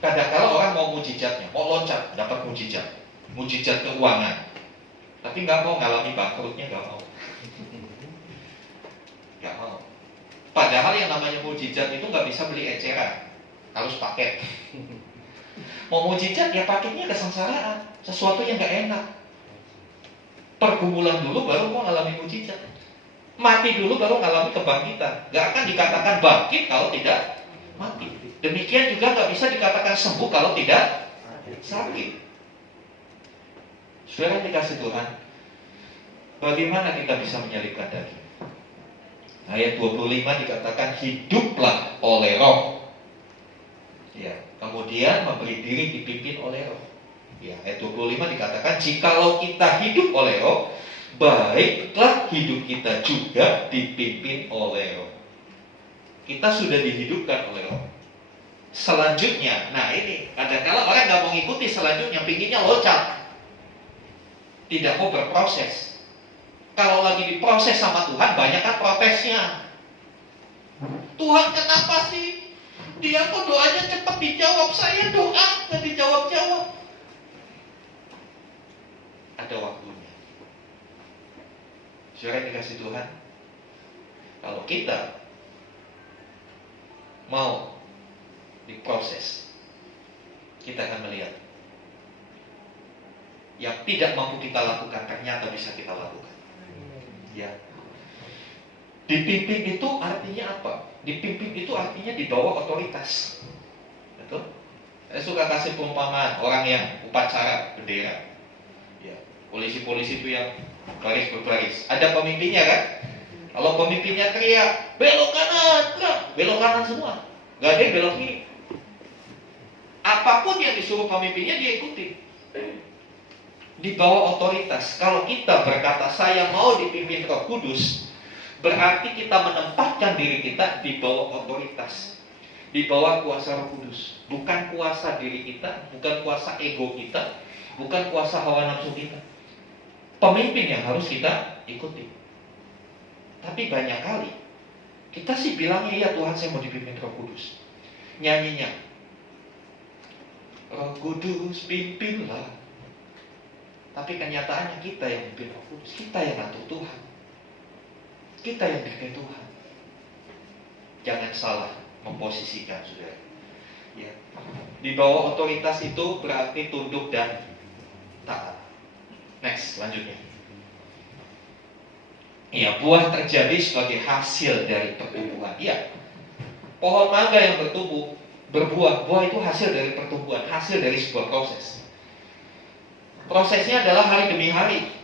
Kadang-kadang orang mau mujizatnya, mau loncat, dapat mujizat keuangan, tapi nggak mau ngalami bangkrutnya, nggak mau. Padahal yang namanya mujizat itu nggak bisa beli eceran, harus paket. Mau mujizat ya paketnya kesengsaraan, sesuatu yang nggak enak. Pergumulan dulu baru mau ngalami mujizat. Mati dulu baru ngalami kebangkitan. Nggak akan dikatakan bangkit kalau tidak mati. Demikian juga nggak bisa dikatakan sembuh kalau tidak sakit. Saudara dikasih Tuhan, bagaimana kita bisa menyalibkan daging? Ayat 25 dikatakan hiduplah oleh roh. Ya, kemudian memberi diri dipimpin oleh roh. Ya, ayat 25 dikatakan jikalau kita hidup oleh roh, baiklah hidup kita juga dipimpin oleh roh. Kita sudah dihidupkan oleh roh. Selanjutnya, nah ini kadang-kadang orang nggak mau ngikuti selanjutnya, pinginnya loncat, tidak mau berproses. Kalau lagi diproses sama Tuhan, banyak kan protesnya. Tuhan kenapa sih? Dia kok doanya cepat dijawab, saya doa nggak dijawab-jawab. Ada waktunya. Saudara dikasih Tuhan, kalau kita mau diproses, kita akan melihat yang tidak mampu kita lakukan ternyata bisa kita lakukan. Ya. Dipimpin itu artinya apa? Dipimpin itu artinya di bawah otoritas. Betul? Saya suka kasih perumpamaan orang yang upacara bendera. Ya. Polisi-polisi itu yang baris berbaris. Ada pemimpinnya kan? Kalau pemimpinnya teriak, belok kanan, belok kanan semua. Gak ada yang belok kiri. Apapun yang disuruh pemimpinnya dia ikuti. Di bawah otoritas. Kalau kita berkata saya mau dipimpin Roh Kudus, berarti kita menempatkan diri kita di bawah otoritas, di bawah kuasa Roh Kudus. Bukan kuasa diri kita, bukan kuasa ego kita, bukan kuasa hawa nafsu kita. Pemimpin yang harus kita ikuti. Tapi banyak kali kita sih bilangnya ya Tuhan saya mau dipimpin Roh Kudus. Nyanyinya Roh Kudus pimpinlah. Tapi kenyataannya kita yang pimpin Roh Kudus, kita yang atur Tuhan, kita yang pimpin Tuhan. Jangan salah memposisikan, saudara. Ya. Di bawah otoritas itu berarti tunduk dan taat. Next, selanjutnya. Ya, buah terjadi sebagai hasil dari pertumbuhan. Ya, pohon mangga yang berbuah, buah itu hasil dari pertumbuhan, hasil dari sebuah proses. Prosesnya adalah hari demi hari.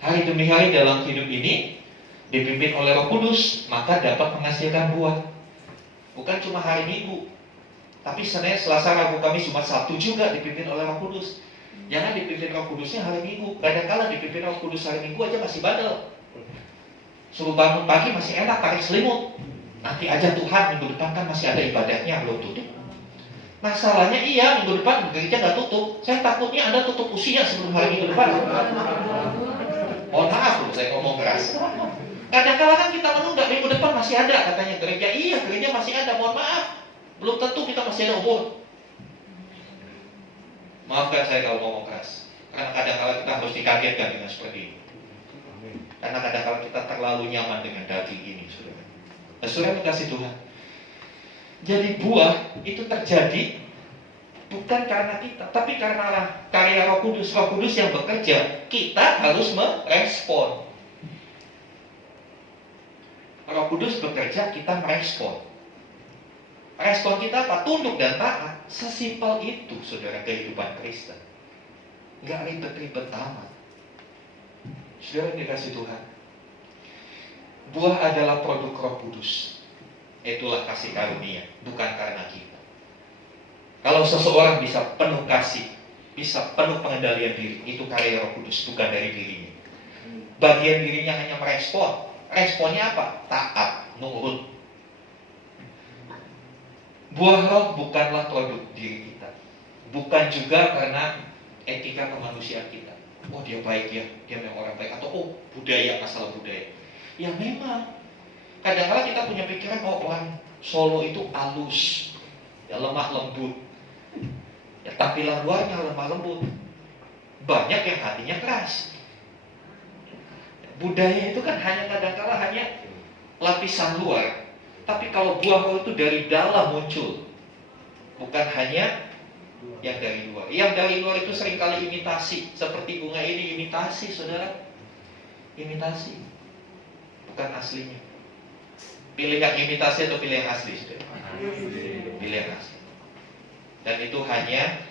Hari demi hari dalam hidup ini dipimpin oleh Roh Kudus, maka dapat menghasilkan buah. Bukan cuma hari Minggu, tapi Senin, Selasa, Rabu, Kamis, Jumat, Sabtu juga dipimpin oleh Roh Kudus. Jangan dipimpin Roh Kudusnya hari Minggu. Kadang-kala dipimpin Roh Kudus hari Minggu aja masih bandel. Suruh bangun pagi masih enak tarik selimut. Nanti aja Tuhan minggu depan kan masih ada ibadahnya belum tutup. Masalahnya iya minggu depan gereja nggak tutup. Saya takutnya Anda tutup usia sebelum hari Minggu depan. Mohon maaf loh saya ngomong keras. Kadang-kala kan kita menunda minggu depan masih ada katanya gereja. Iya gereja masih ada. Mohon maaf. Belum tentu kita masih ada umur. Maafkan saya kalau ngomong keras. Karena kadang-kala kita harus dikagetkan dengan seperti ini. Karena kadang-kala kita terlalu nyaman dengan daging ini, saudara. Nah, saudara dikasih Tuhan. Jadi buah itu terjadi bukan karena kita, tapi karena karya Roh Kudus. Roh Kudus yang bekerja, kita harus merespon. Roh Kudus bekerja, kita merespon. Respon kita apa? Tunduk dan taat. Sesimpel itu, saudara, kehidupan Kristen. Gak ribet-ribet amat. Saudara dikasih Tuhan. Buah adalah produk Roh Kudus. Itulah kasih karunia, bukan karena kita. Kalau seseorang bisa penuh kasih, bisa penuh pengendalian diri, itu karya Roh Kudus, bukan dari dirinya. Bagian dirinya hanya merespon. Responnya apa? Taat, nurut. Buah roh bukanlah produk diri kita. Bukan juga karena etika kemanusiaan kita. Oh dia baik ya, dia memang orang baik. Atau oh budaya, masalah budaya. Ya memang. Kadang-kadang kita punya pikiran oh orang Solo itu halus, ya lemah lembut. Ya tampilan luarnya lemah lembut. Banyak yang hatinya keras. Budaya itu kan hanya kadang-kadang hanya lapisan luar. Tapi kalau buah roh itu dari dalam muncul, bukan hanya yang dari luar. Yang dari luar itu seringkali imitasi. Seperti bunga ini imitasi, saudara. Imitasi, bukan aslinya. Pilih yang imitasi atau pilih yang asli, saudara? Pilih yang asli. Dan itu hanya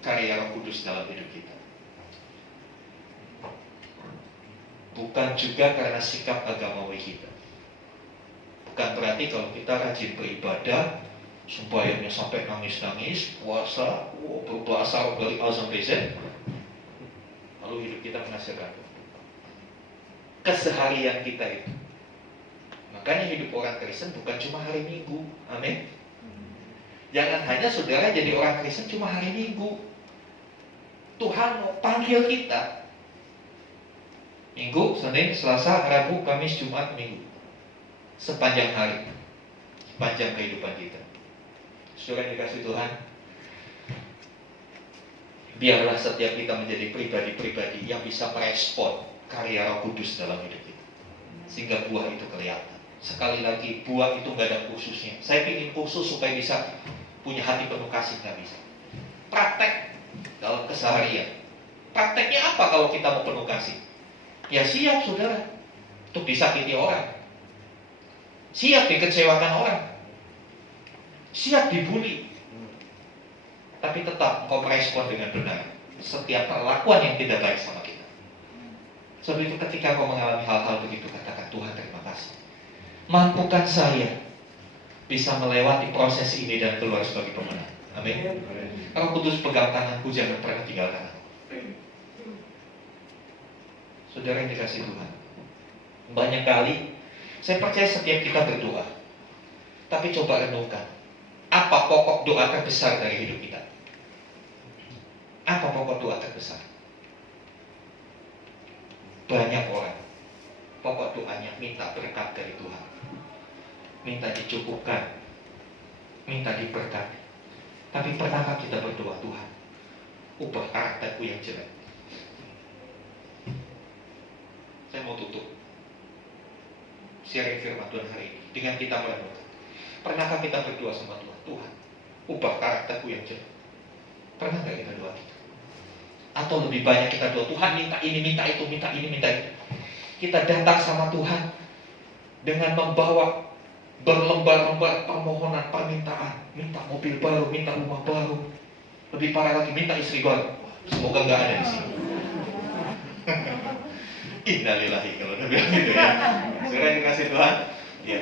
karya Roh Kudus dalam hidup kita. Bukan juga karena sikap agamawi kita. Bukan berarti kalau kita rajin beribadah, sembahyangnya sampai nangis-nangis, puasa, berbahasa dari A sampai Z, lalu hidup kita menghasilkan keseharian kita itu. Makanya hidup orang Kristen bukan cuma hari Minggu. Amin. Jangan hanya saudara jadi orang Kristen cuma hari Minggu. Tuhan mau panggil kita Minggu, Senin, Selasa, Rabu, Kamis, Jumat, Minggu. Sepanjang hari, sepanjang kehidupan kita. Saudara dikasih Tuhan, biarlah setiap kita menjadi pribadi-pribadi yang bisa merespon karya Roh Kudus dalam hidup kita, sehingga buah itu kelihatan. Sekali lagi, buah itu gak ada khususnya. Saya ingin khusus supaya bisa punya hati penuh kasih, gak bisa. Praktek dalam keseharian. Prakteknya apa kalau kita mau penuh kasih? Ya siap saudara untuk disakiti orang, siap dikecewakan orang, siap dibully, tapi tetap kau merespon dengan benar setiap perlakuan yang tidak baik sama kita. Sebab itu ketika kau mengalami hal-hal begitu, katakan, Tuhan terima kasih. Mampukan saya bisa melewati proses ini dan keluar sebagai pemenang. Amin. Roh Kudus pegang tanganku, jangan pernah tinggalkan aku. Saudara yang dikasih Tuhan, banyak kali saya percaya setiap kita berdoa, tapi coba renungkan, apa pokok doa terbesar dari hidup kita? Apa pokok doa terbesar? Banyak orang pokok doanya minta berkat dari Tuhan, minta dicukupkan, minta diberkati. Tapi pernahkah kita berdoa, Tuhan, ubah karakterku yang jelek? Saya mau tutup sharing firman Tuhan hari ini dengan kita merenungkan. Pernahkah kita berdoa sama Tuhan, Tuhan, ubah karakterku yang jelek? Pernah nggak kita doa gitu? Atau lebih banyak kita doa, Tuhan minta ini, minta itu, minta ini, minta itu. Kita datang sama Tuhan dengan membawa berlembar-lembar permohonan, permintaan, minta mobil baru, minta rumah baru, lebih parah lagi, minta istri baru. Semoga nggak ada di sini. Innalillahi kalau udah bilang gitu ya. Saudara yang dikasih Tuhan, ya.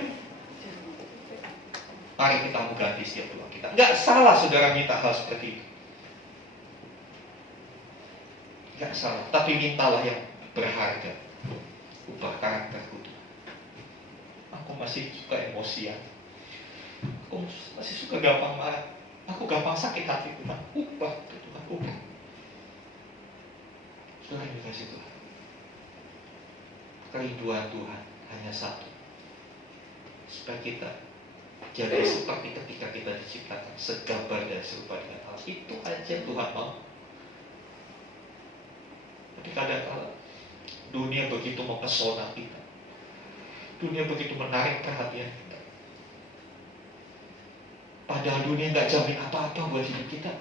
Mari kita mau ganti setiap doa kita. Nggak salah saudara minta hal seperti itu. Nggak salah, tapi mintalah yang berharga. Ubah karakterku. Aku masih suka emosian. Aku masih suka gampang marah. Aku gampang sakit hati, Tuhan. Ubah Tuhan, ubah. Saudara yang dikasih Tuhan, kerinduan Tuhan hanya satu, supaya kita jadi seperti ketika kita diciptakan, segambar dan serupa dengan Allah. Itu aja Tuhan mau. Tapi kadang-kadang dunia begitu mempesona kita, dunia begitu menarik perhatian kita, padahal dunia nggak jamin apa-apa buat hidup kita.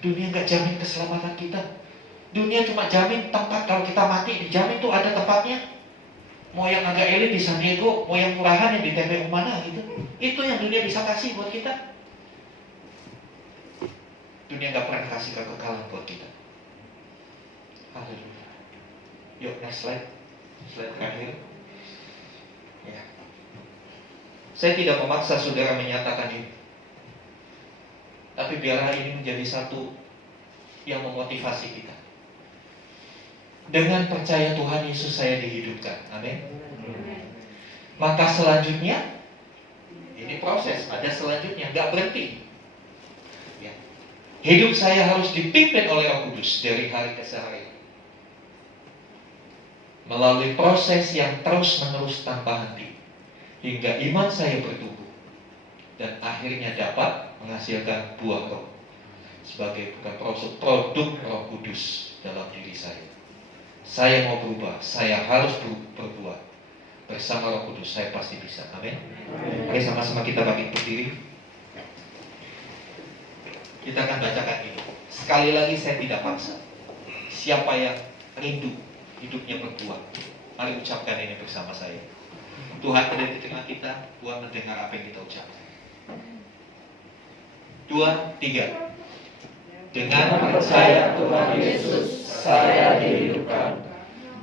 Dunia nggak jamin keselamatan kita. Dunia cuma jamin tempat kalau kita mati, dijamin tuh ada tempatnya. Mau yang agak elit di San Diego, mau yang murahan yang di TPU mana gitu. Itu yang dunia bisa kasih buat kita. Dunia nggak pernah kasih kekekalan buat kita. Haleluya. Yuk next slide. Slide terakhir. Ya. Saya tidak memaksa saudara menyatakan ini, tapi biarlah ini menjadi satu yang memotivasi kita. Dengan percaya Tuhan Yesus saya dihidupkan. Amin. Maka selanjutnya, ini proses, ada selanjutnya, nggak berhenti. Ya. Hidup saya harus dipimpin oleh Roh Kudus dari hari ke hari, melalui proses yang terus-menerus tanpa henti, hingga iman saya bertumbuh dan akhirnya dapat menghasilkan buah roh sebagai bukan produk Roh Kudus dalam diri saya. Saya mau berubah, saya harus berbuat. Bersama Roh Kudus saya pasti bisa. Amin. Mari sama-sama kita bangkit berdiri. Kita akan bacakan ini. Sekali lagi saya tidak paksa. Siapa yang rindu hidupnya berbuat, mari ucapkan ini bersama saya. Tuhan ada di tengah kita, Tuhan mendengar apa yang kita ucapkan. 2, 3. Dengan percaya Tuhan Yesus saya dihidupkan,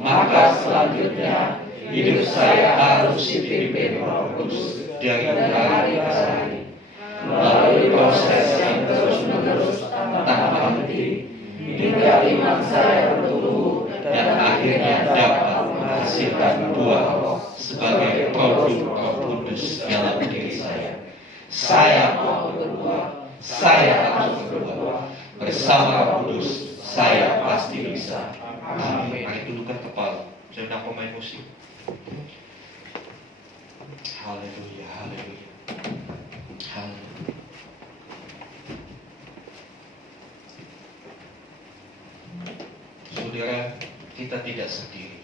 maka selanjutnya hidup saya harus dipimpin Roh Kudus dari hari ke hari, melalui proses yang terus-menerus tanpa henti, hingga iman saya bertumbuh dan akhirnya dapat menghasilkan buah roh sebagai produk Roh Kudus dalam diri saya. Saya mau berbuat, saya harus berbuat. Bersama Roh Kudus saya pasti bisa. Amin. Mari tundukkan kepala. Saya undang pemain musik. Haleluya, haleluya, haleluya. Saudara, kita tidak sendiri.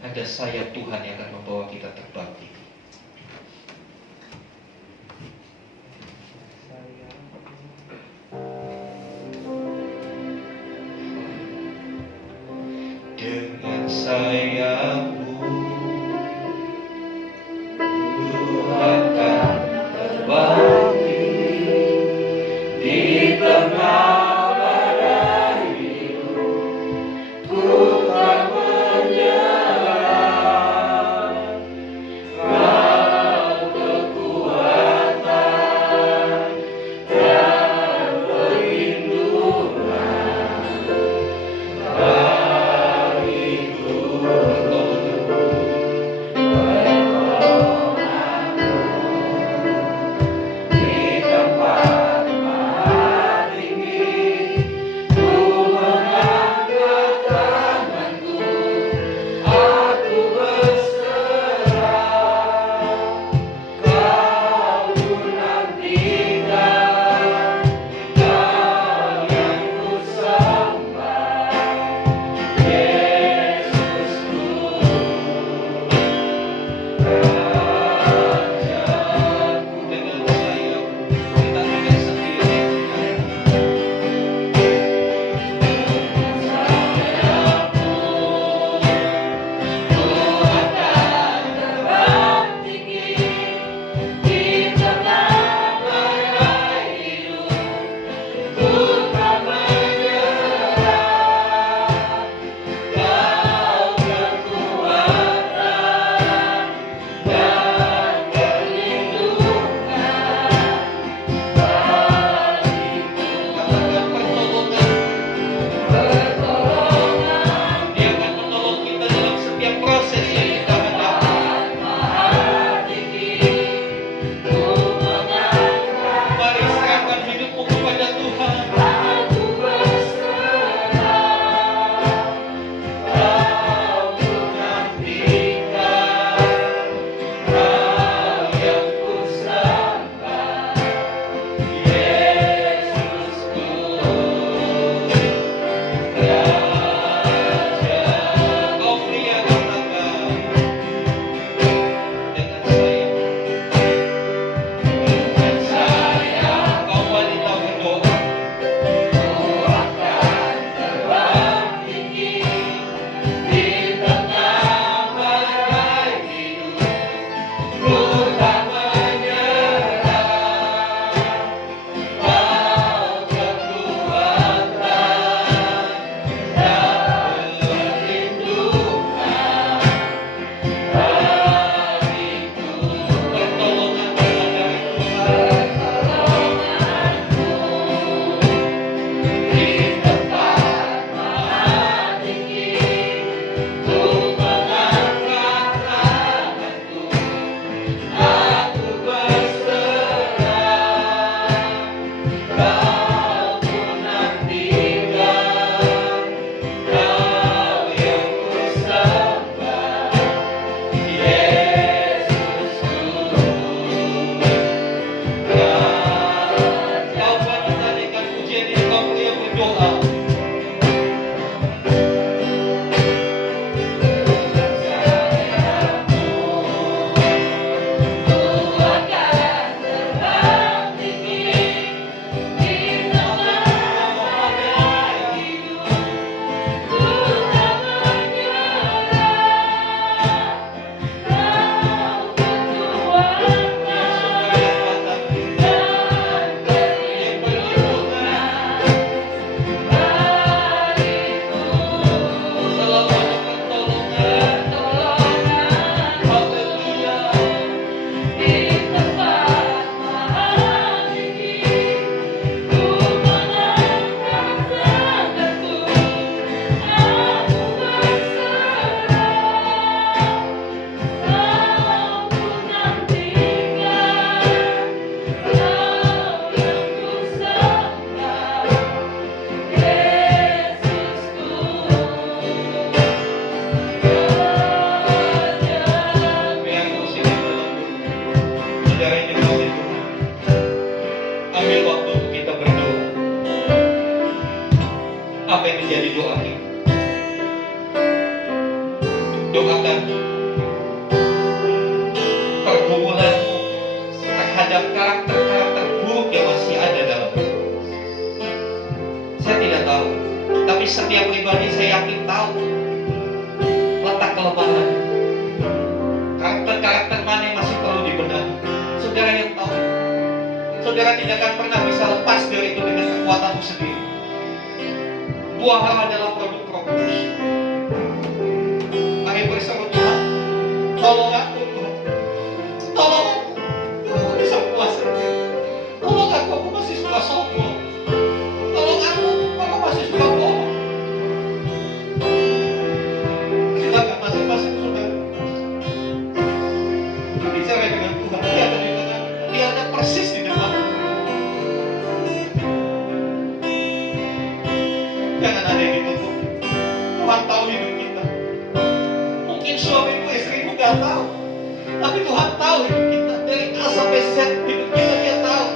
Ada sayap Tuhan yang akan membawa kita terbang tinggi. Dengan sayapmu Ku akan terbang tinggi di tengah badai hidup. Ku tak ambil waktu untuk kita berdoa. Apa yang menjadi doa kita? Doakan pergumulanmu terhadap karakter-karakter buruk yang masih ada dalam hidup. Saya tidak tahu, tapi setiap pribadi saya yakin tahu letak kelemahan. Karakter-karakter mana yang masih perlu dibenahi? Saudara yang tahu. Saudara tidak akan pernah bisa lepas dari itu dengan kekuatanmu sendiri. Buah hal adalah produk Roh Kudus. Mari berseru, Tuhan, tolong aku, Tuhan. Tolong aku. Aku bisa kuasa. Tolong aku masih suka sombong. Tolong aku masih suka bohong. Silakan masing-masing saudara bicara dengan Tuhan. Dia ada di tengah. Dia ada persis di depan. Jangan ada yang ditutup. Tuhan tahu hidup kita. Mungkin suamimu, istrimu gak tahu, tapi Tuhan tahu hidup kita. Dari A sampai Z hidup kita Dia tahu.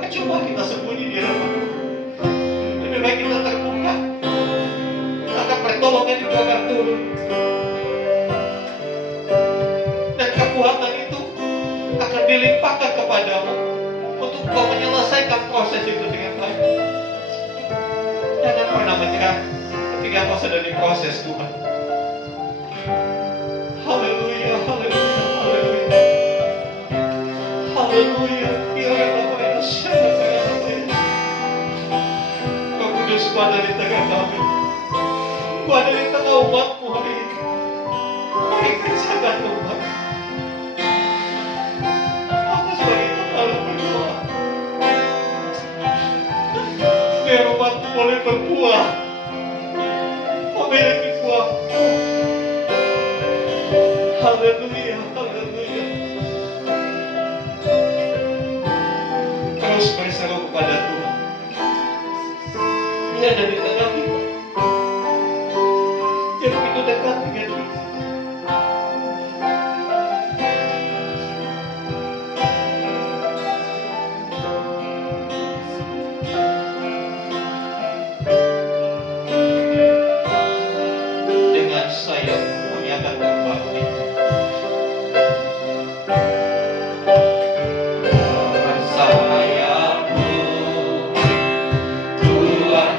Percuma kita sembunyi di hadapan Tuhan. Lebih baik kita terbuka, maka pertolongan itu akan turun. Dan kekuatan itu akan dilimpahkan kepadamu untuk kau menyelesaikan proses itu dengan baik. Jangan pernah menyerah ketika kau sedang diproses Tuhan. Haleluya, haleluya, haleluya. Haleluya. Roh Kudus, Kau ada di tengah kami. Kau ada di tengah umat-Mu hari ini. Mari kerjakan Tuhan. Aku sebagai kepala berdoa, biar umat-Mu boleh berbuah, memiliki buah. Haleluya, haleluya. Terus berseru kepada Tuhan. Dia ada di tengah kita. Dia begitu dekat dengan kita. Dengan saya kami akan berbakti. Dengan sayamu Tuhan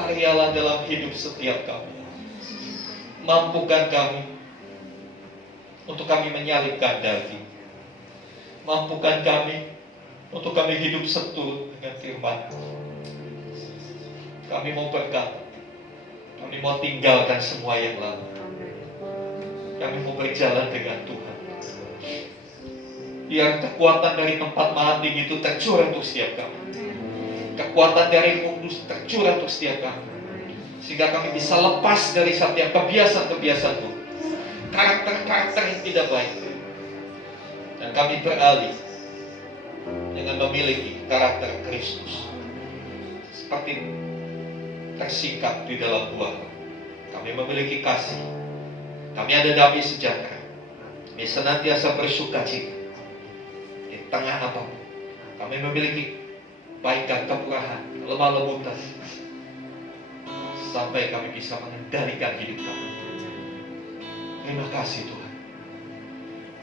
berkaryalah dalam hidup setiap kami. Mampukan kami untuk kami menyalipkan daging. Mampukan kami untuk kami hidup setul dengan firman. Kami mau berkata, kami mau tinggalkan semua yang lalu. Kami mau berjalan dengan Tuhan. Biar kekuatan dari tempat mahating itu tercurah untuk setiap kami. Kekuatan dari Roh Kudus tercurah untuk setiap kami. Sehingga kami bisa lepas dari setiap kebiasaan-kebiasaan itu, karakter-karakter yang tidak baik. Dan kami beralih dengan memiliki karakter Kristus. Seperti tersingkap di dalam buah. Kami memiliki kasih. Kami ada damai sejahtera. Kami senantiasa bersukacita di tengah apapun. Kami memiliki kebaikan, kemurahan, lemah lembutan, sampai kami bisa mengendalikan hidup kami. Terima kasih Tuhan.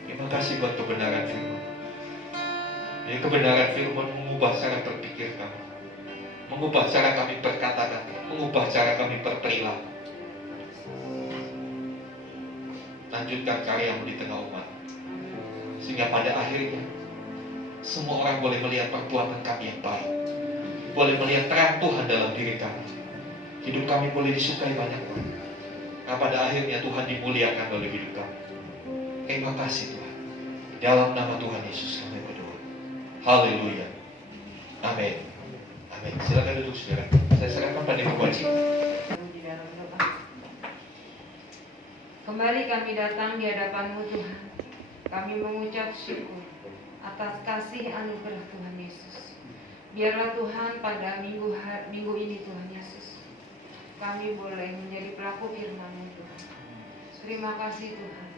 Terima kasih buat kebenaran firman. Jadi kebenaran firman mengubah cara berpikir kami, mengubah cara kami berkata-kata, mengubah cara kami berperilaku. Lanjutkan karyamu di tengah umat, sehingga pada akhirnya semua orang boleh melihat perbuatan kami yang baik, boleh melihat terang Tuhan dalam diri kami. Hidup kami boleh disukai banyak orang. Nah, pada akhirnya Tuhan dimuliakan oleh hidup kami. Terima kasih Tuhan. Dalam nama Tuhan Yesus kami berdoa. Haleluya. Amin. Amin. Silakan duduk saudara. Saya serahkan pada Ibu Wajib. Kembali kami datang di hadapan-Mu Tuhan. Kami mengucap syukur atas kasih anugerah Tuhan Yesus. Biarlah Tuhan pada minggu ini Tuhan Yesus, kami boleh menjadi pelaku firman-Mu Tuhan. Terima kasih Tuhan.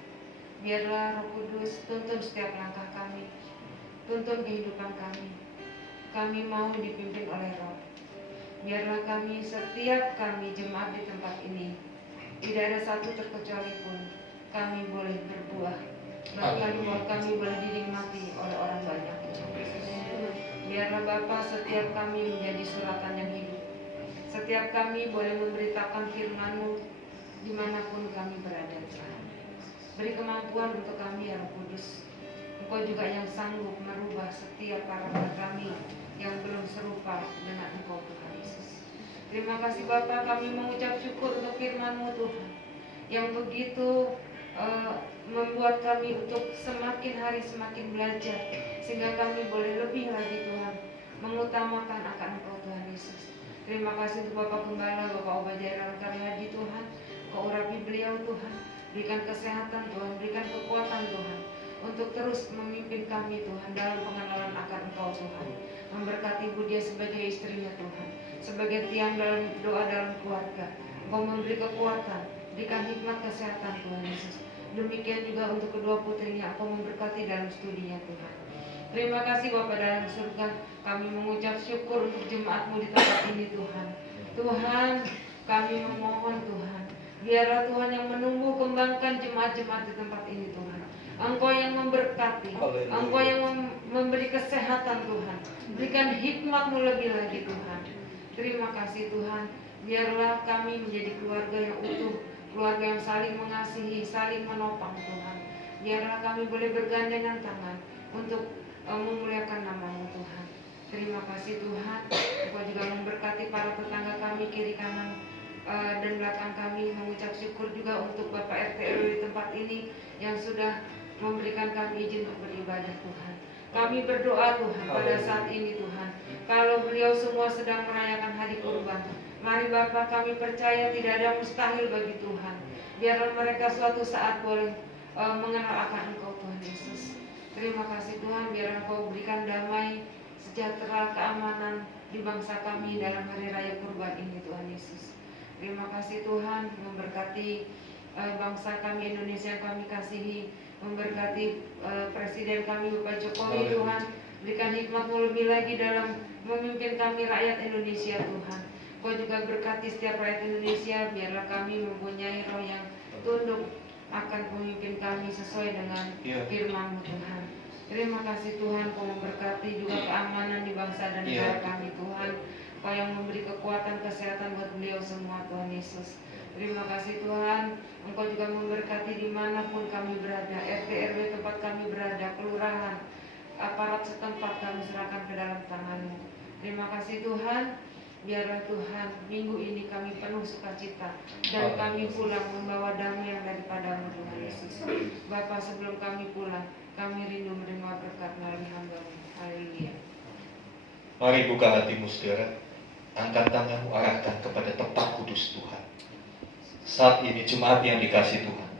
Biarlah Roh Kudus tuntun setiap langkah kami, tuntun kehidupan kami. Kami mau dipimpin oleh Roh. Biarlah setiap kami jemaat di tempat ini, tidak ada satu terkecuali pun kami boleh berbuah. Bahkan buah kami boleh dinikmati oleh orang banyak. Biarlah Bapa setiap kami menjadi suratan yang hidup. Setiap kami boleh memberitakan firman-Mu dimanapun kami berada Tuhan. Beri kemampuan untuk kami ya Roh Kudus. Engkau juga yang sanggup merubah setiap karakter kami yang belum serupa dengan Engkau Tuhan Yesus. Terima kasih Bapa, kami mengucap syukur untuk firman-Mu Tuhan, yang begitu membuat kami untuk semakin hari semakin belajar, sehingga kami boleh lebih lagi Tuhan mengutamakan akan Engkau Tuhan Yesus. Terima kasih untuk Bapak Gembala, Bapak Obadiah Karyadi Tuhan. Kau urapi beliau Tuhan, berikan kesehatan Tuhan, berikan kekuatan Tuhan, untuk terus memimpin kami Tuhan dalam pengenalan akan Engkau Tuhan. Memberkati Ibu dia sebagai istrinya Tuhan, sebagai tiang dalam doa dalam keluarga. Engkau memberi kekuatan, berikan hikmat kesehatan Tuhan Yesus. Demikian juga untuk kedua putrinya, Engkau memberkati dalam studinya Tuhan. Terima kasih Bapa dalam surga, kami mengucap syukur untuk jemaat-Mu di tempat ini Tuhan. Tuhan, kami memohon Tuhan, biarlah Tuhan yang menumbuh kembangkan jemaat-jemaat di tempat ini Tuhan. Engkau yang memberkati, Engkau yang memberi kesehatan Tuhan. Berikan hikmat-Mu lebih lagi Tuhan. Terima kasih Tuhan, biarlah kami menjadi keluarga yang utuh, keluarga yang saling mengasihi, saling menopang Tuhan. Biarlah kami boleh bergandengan tangan untuk memuliakan nama-Mu Tuhan. Terima kasih Tuhan. Engkau juga memberkati para tetangga kami kiri kanan dan belakang kami. Mengucap syukur juga untuk Bapak RT RW di tempat ini yang sudah memberikan kami izin untuk beribadah Tuhan. Kami berdoa Tuhan pada saat ini Tuhan, kalau beliau semua sedang merayakan hari kurban, mari Bapa, kami percaya tidak ada mustahil bagi Tuhan. Biarlah mereka suatu saat boleh mengenal akan Engkau Tuhan Yesus. Terima kasih Tuhan, biarlah Engkau berikan damai, sejahtera, keamanan di bangsa kami dalam hari raya kurban ini Tuhan Yesus. Terima kasih Tuhan, memberkati bangsa kami Indonesia yang kami kasihi, memberkati Presiden kami Bapak Jokowi Tuhan. Berikan hikmat-Mu lebih lagi dalam memimpin kami rakyat Indonesia Tuhan. Kau juga berkati setiap rakyat Indonesia, biarlah kami mempunyai roh yang tunduk akan pemimpin kami sesuai dengan firman-Mu Tuhan. Terima kasih Tuhan, Kau memberkati juga keamanan di bangsa dan negara kami Tuhan. Kau yang memberi kekuatan kesehatan buat beliau semua, Tuhan Yesus. Terima kasih Tuhan, Engkau juga memberkati dimanapun kami berada, RT RW tempat kami berada, kelurahan, aparat setempat kami serahkan ke dalam tangan-Mu. Terima kasih Tuhan, biarlah Tuhan minggu ini kami penuh sukacita dan kami pulang membawa damai yang daripada-Mu, Tuhan Yesus. Bapa, sebelum kami pulang, kami rindu menerima berkat melalui hamba-Mu. Haleluya. Mari buka hatimu saudara, angkat tanganmu, arahkan kepada tempat kudus Tuhan. Saat ini jemaat yang dikasih Tuhan,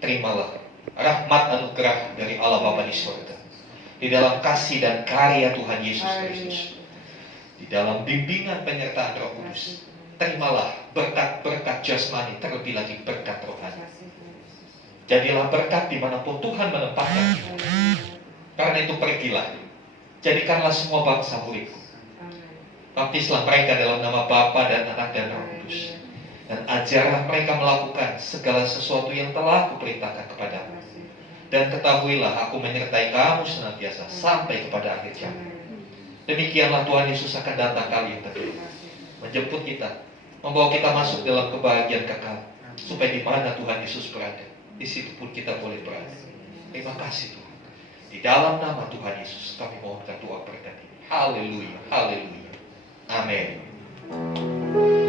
terimalah rahmat anugerah dari Allah Bapa di surga, di dalam kasih dan karya Tuhan Yesus Kristus, di dalam bimbingan penyertaan Roh Kudus. Terimalah berkat-berkat jasmani, terlebih lagi berkat rohani. Jadilah berkat dimanapun Tuhan menempatkan kita. Karena itu pergilah, jadikanlah semua bangsa muridku. Baptislah mereka dalam nama Bapa dan Anak dan Roh Kudus, dan ajarlah mereka melakukan segala sesuatu yang telah kuperintahkan kepadamu. Dan ketahuilah aku menyertai kamu senantiasa sampai kepada akhir zaman. Demikianlah Tuhan Yesus akan datang kali yang kedua, menjemput kita, membawa kita masuk dalam kebahagiaan kekal, supaya di mana Tuhan Yesus berada, di situ pun kita boleh berada. Terima kasih Tuhan. Di dalam nama Tuhan Yesus kami mohonkan doa berkat ini. Haleluya, haleluya. Amin.